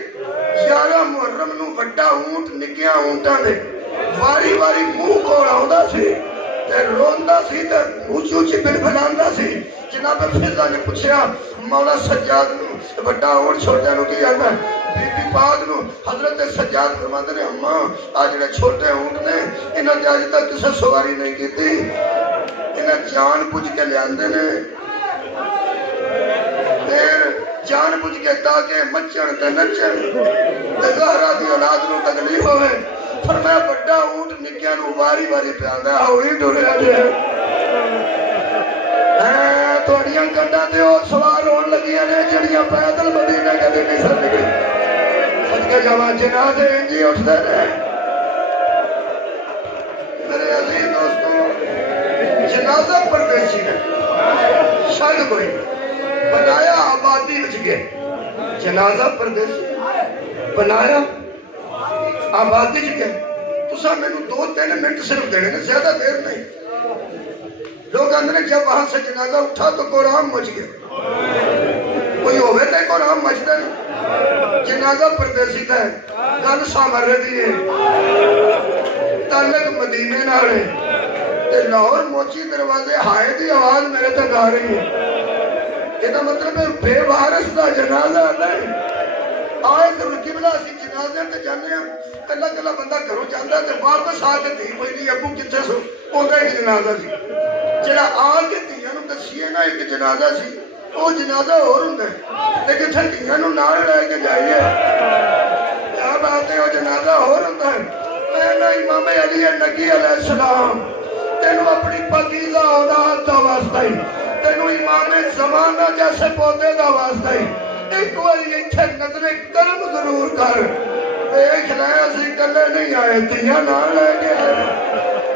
11 محرم نو بڑا اونٹ نکیا اونٹاں دے واری واری منہ کول آوندا سی تے روندا سی تے اونچی اونچی بل بلاندا سی جناب فضا نے پوچھیا مولا سجاد نو بڑا اونٹ چھوٹے نو کی آندا بی بی پاک نو حضرت سجاد فرماندے نے اماں آ جڑے چھوٹے اونٹ نے انہاں تے اج تک کسے سواری نہیں کیتی انہاں جان بوجھ کے لے آندے نے پھر جان بوجھ کے تاکہ مچن تے نچن تے زہرا دی اولاد نو تکلیف ہوے فرمایا بڑا اونٹ نکیا نو واری واری پیاندا ہوئی ڈریا جے تھوڑیاں کنڈاں تے او سوار ہون لگیاں نے جڑیاں پیدل مدینے کدی نہیں سکدی صدقے جاواں جنازے انجی اٹھدے نے میرے عزیز دوستو جنازہ پردیسی نے شاید کوئی بنایا آبادی وچ گئے جنازہ پردیسی بنایا آبادی وچ گئے تساں مینوں 2-3 منٹ صرف دینے نے زیادہ دیر نہیں لوگ آندے نے جب وہاں سے جنازہ اٹھا تو قرآن مچ گیا کوئی ہوئے تے قرآن مچدا نہیں جنازہ پردیسی دا ہے گل سامرے دی ہے تعلق مدینے نال ہے تے لاہور موچی دروازے ہائے دی آواز میرے تک آ رہی ہے یہ مطلب ہے بے وارث دا جنازہ نہیں آئے تو قبلہ اسی جنازے تے جانے ہیں کلا کلا بندہ گھروں جاندا تے واپس آ کے تھی کوئی نہیں ابو کتھے سو اوندا ہی جنازہ سی جڑا آ کے تھیاں نو دسیے نا ایک جنازہ سی وہ جنازہ اور ہوندا ہے لیکن تھے تھیاں نو نال لے کے جائیے کیا بات ہے وہ جنازہ اور ہوندا ہے میں نا امام علی نگی علیہ السلام تینوں اپنی پاکیزہ اولاد دا واسطہ ہی تینوں امام زمانہ جیسے پودے دا واسطہ ہی ایک والی اتھے نظر کرم ضرور کر دیکھ لے اسی کلے نہیں آئے تیاں نال لے کے آئے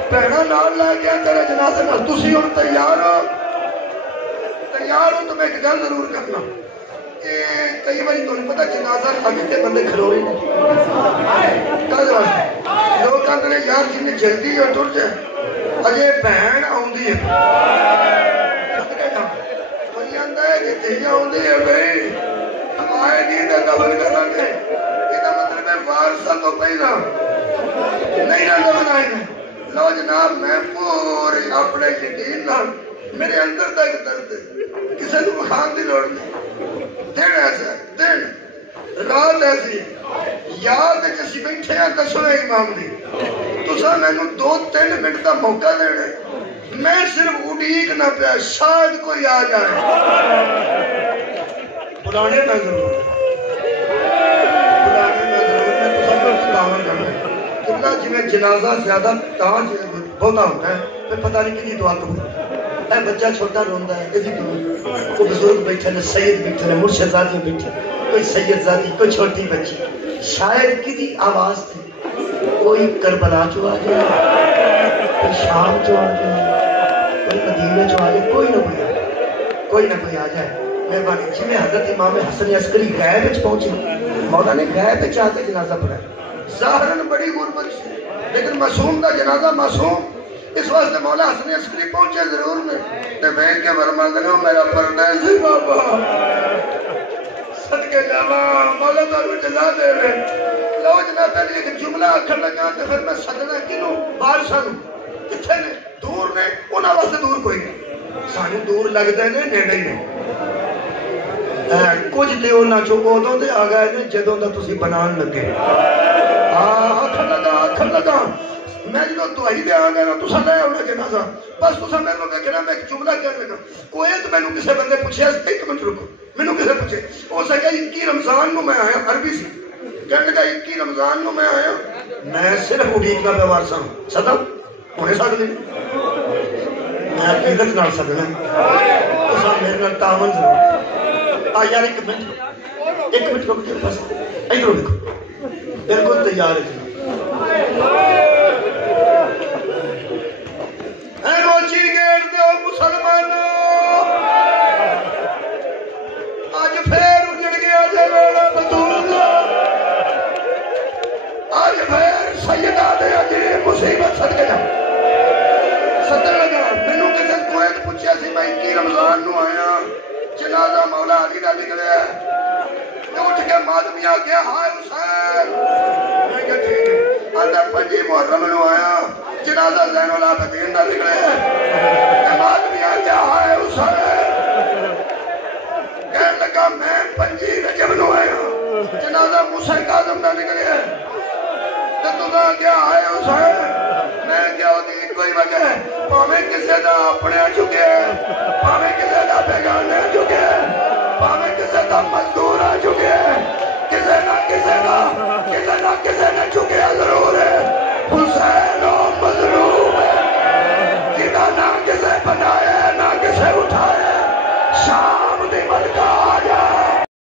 پہنا نال لے کے تیرے جنازے نال تسی ہن تیار ہو تو میں ایک گل ضرور کرنا کہ کئی باری تو نہیں پتا جنازہ اگے تے بندے کھلوئے کل واسطے لوگ کہتے ہیں یار جن جلدی ہے ٹر جائے اجے بہن آوندی ہے کوئی آندا ہے کہ تیاں آوندی ہے بھائی آئے نہیں تے دفن کریں گے یہ مطلب ہے وارثہ تو پہلا نہیں نہ دفن آئے گا لو جناب میں پوری اپنے یقین نال میرے اندر تک درد کسی کو بخان دی لوڑ نہیں دن ایسا دن رات ایسی یاد جسی بیٹھے ہیں دسویں امام دی تو سا میں نے 2-3 منٹ کا موقع دینے میں صرف اڈیک نہ پیا شاید کوئی آ جائے بلانے میں ضرور میں تو سب کو دعوت کرنا ہے اللہ جی میں جنازہ زیادہ تاج بہتا ہوتا ہے میں پتہ نہیں کتنی دعا کروں اے بچہ چھوٹا روندا ہے اسی دعا کو بزرگ بیٹھے نے سید بیٹھے نے مرشد زادی بیٹھے کوئی سید زادی کوئی چھوٹی بچی شاید کتنی آواز تھی کوئی کربلا چو آ جائے کوئی شام چو آ جائے کوئی مدینہ چو آ جائے کوئی نہ کوئی آ جائے مہربانی جی میں حضرت امام حسن عسکری غیب وچ پہنچے مولا نے غیب وچ آ کے جنازہ پڑھایا ظاہراً بڑی غربت لیکن معصوم دا جنازہ معصوم اس واسطے مولا حسن عسکری پہنچے ضرور نے تے بیٹھ کے فرماندے نے میرا پردیسی بابا صدقے جاواں مولا تانوں جزا دے وے لو جناب نے ایک جملہ آکھن لگا تے پھر میں سدنا کینوں بادشاہ نوں کتھے نے دور نے انہاں واسطے دور کوئی نہیں سانوں دور لگدے نے نیڑے ہی نے کچھ تے انہاں چوں ادوں دے آ گئے نے جدوں دا تسی بنان لگے آکھن لگا میں جدوں دعائی دے آ گیا نا تساں لے آؤنا جنازہ بس تساں میرے کو دیکھنا میں ایک جملہ کہنے لگا کوئی تو مینوں کسے بندے پوچھیا ایک منٹ رکو مینوں کسے پوچھے وہ سکا 21 رمضان نو میں آیا عربی سی کہنے لگا 21 رمضان نو میں آیا میں صرف اڑیکنا پہ وارسا ہوں سدا ہونے سکتے میں عقیدت نال سکنا تساں میرے نال تعاون ضرور آ یار ایک منٹ رک کے بس ادھر دیکھو بالکل تیار ہے اے روچی گیٹ دے مسلمانوں آج پھر اجڑ گیا جے ویلا بطول آج پھر سیدہ دے عجیب مصیبت صدقے جا صدر لگا مینوں کسے کوئی پوچھیا سی میں 21 رمضان نو آیا جنازہ مولا علی دا نکلیا اٹھ کے مادمیاں گیا ہائے حسین میں کہا ٹھیک ہے آدھا 5 محرم نو آیا جنازہ زین العابدین دا نکلیا مادمیاں گیا ہائے حسین کہنے لگا میں 5 رجب نو آیا جنازہ موسیٰ کاظم دا نکلیا تو تمہیں کیا ہائے حسین میں کیا ہوتی کوئی وجہ ہے پاویں کسے دا اپنے چکے پاویں کسے دا بیگانے چکے پاویں کسے دا مزدور آ چکے کسے نہ کسے نہ چکے ضرور ہے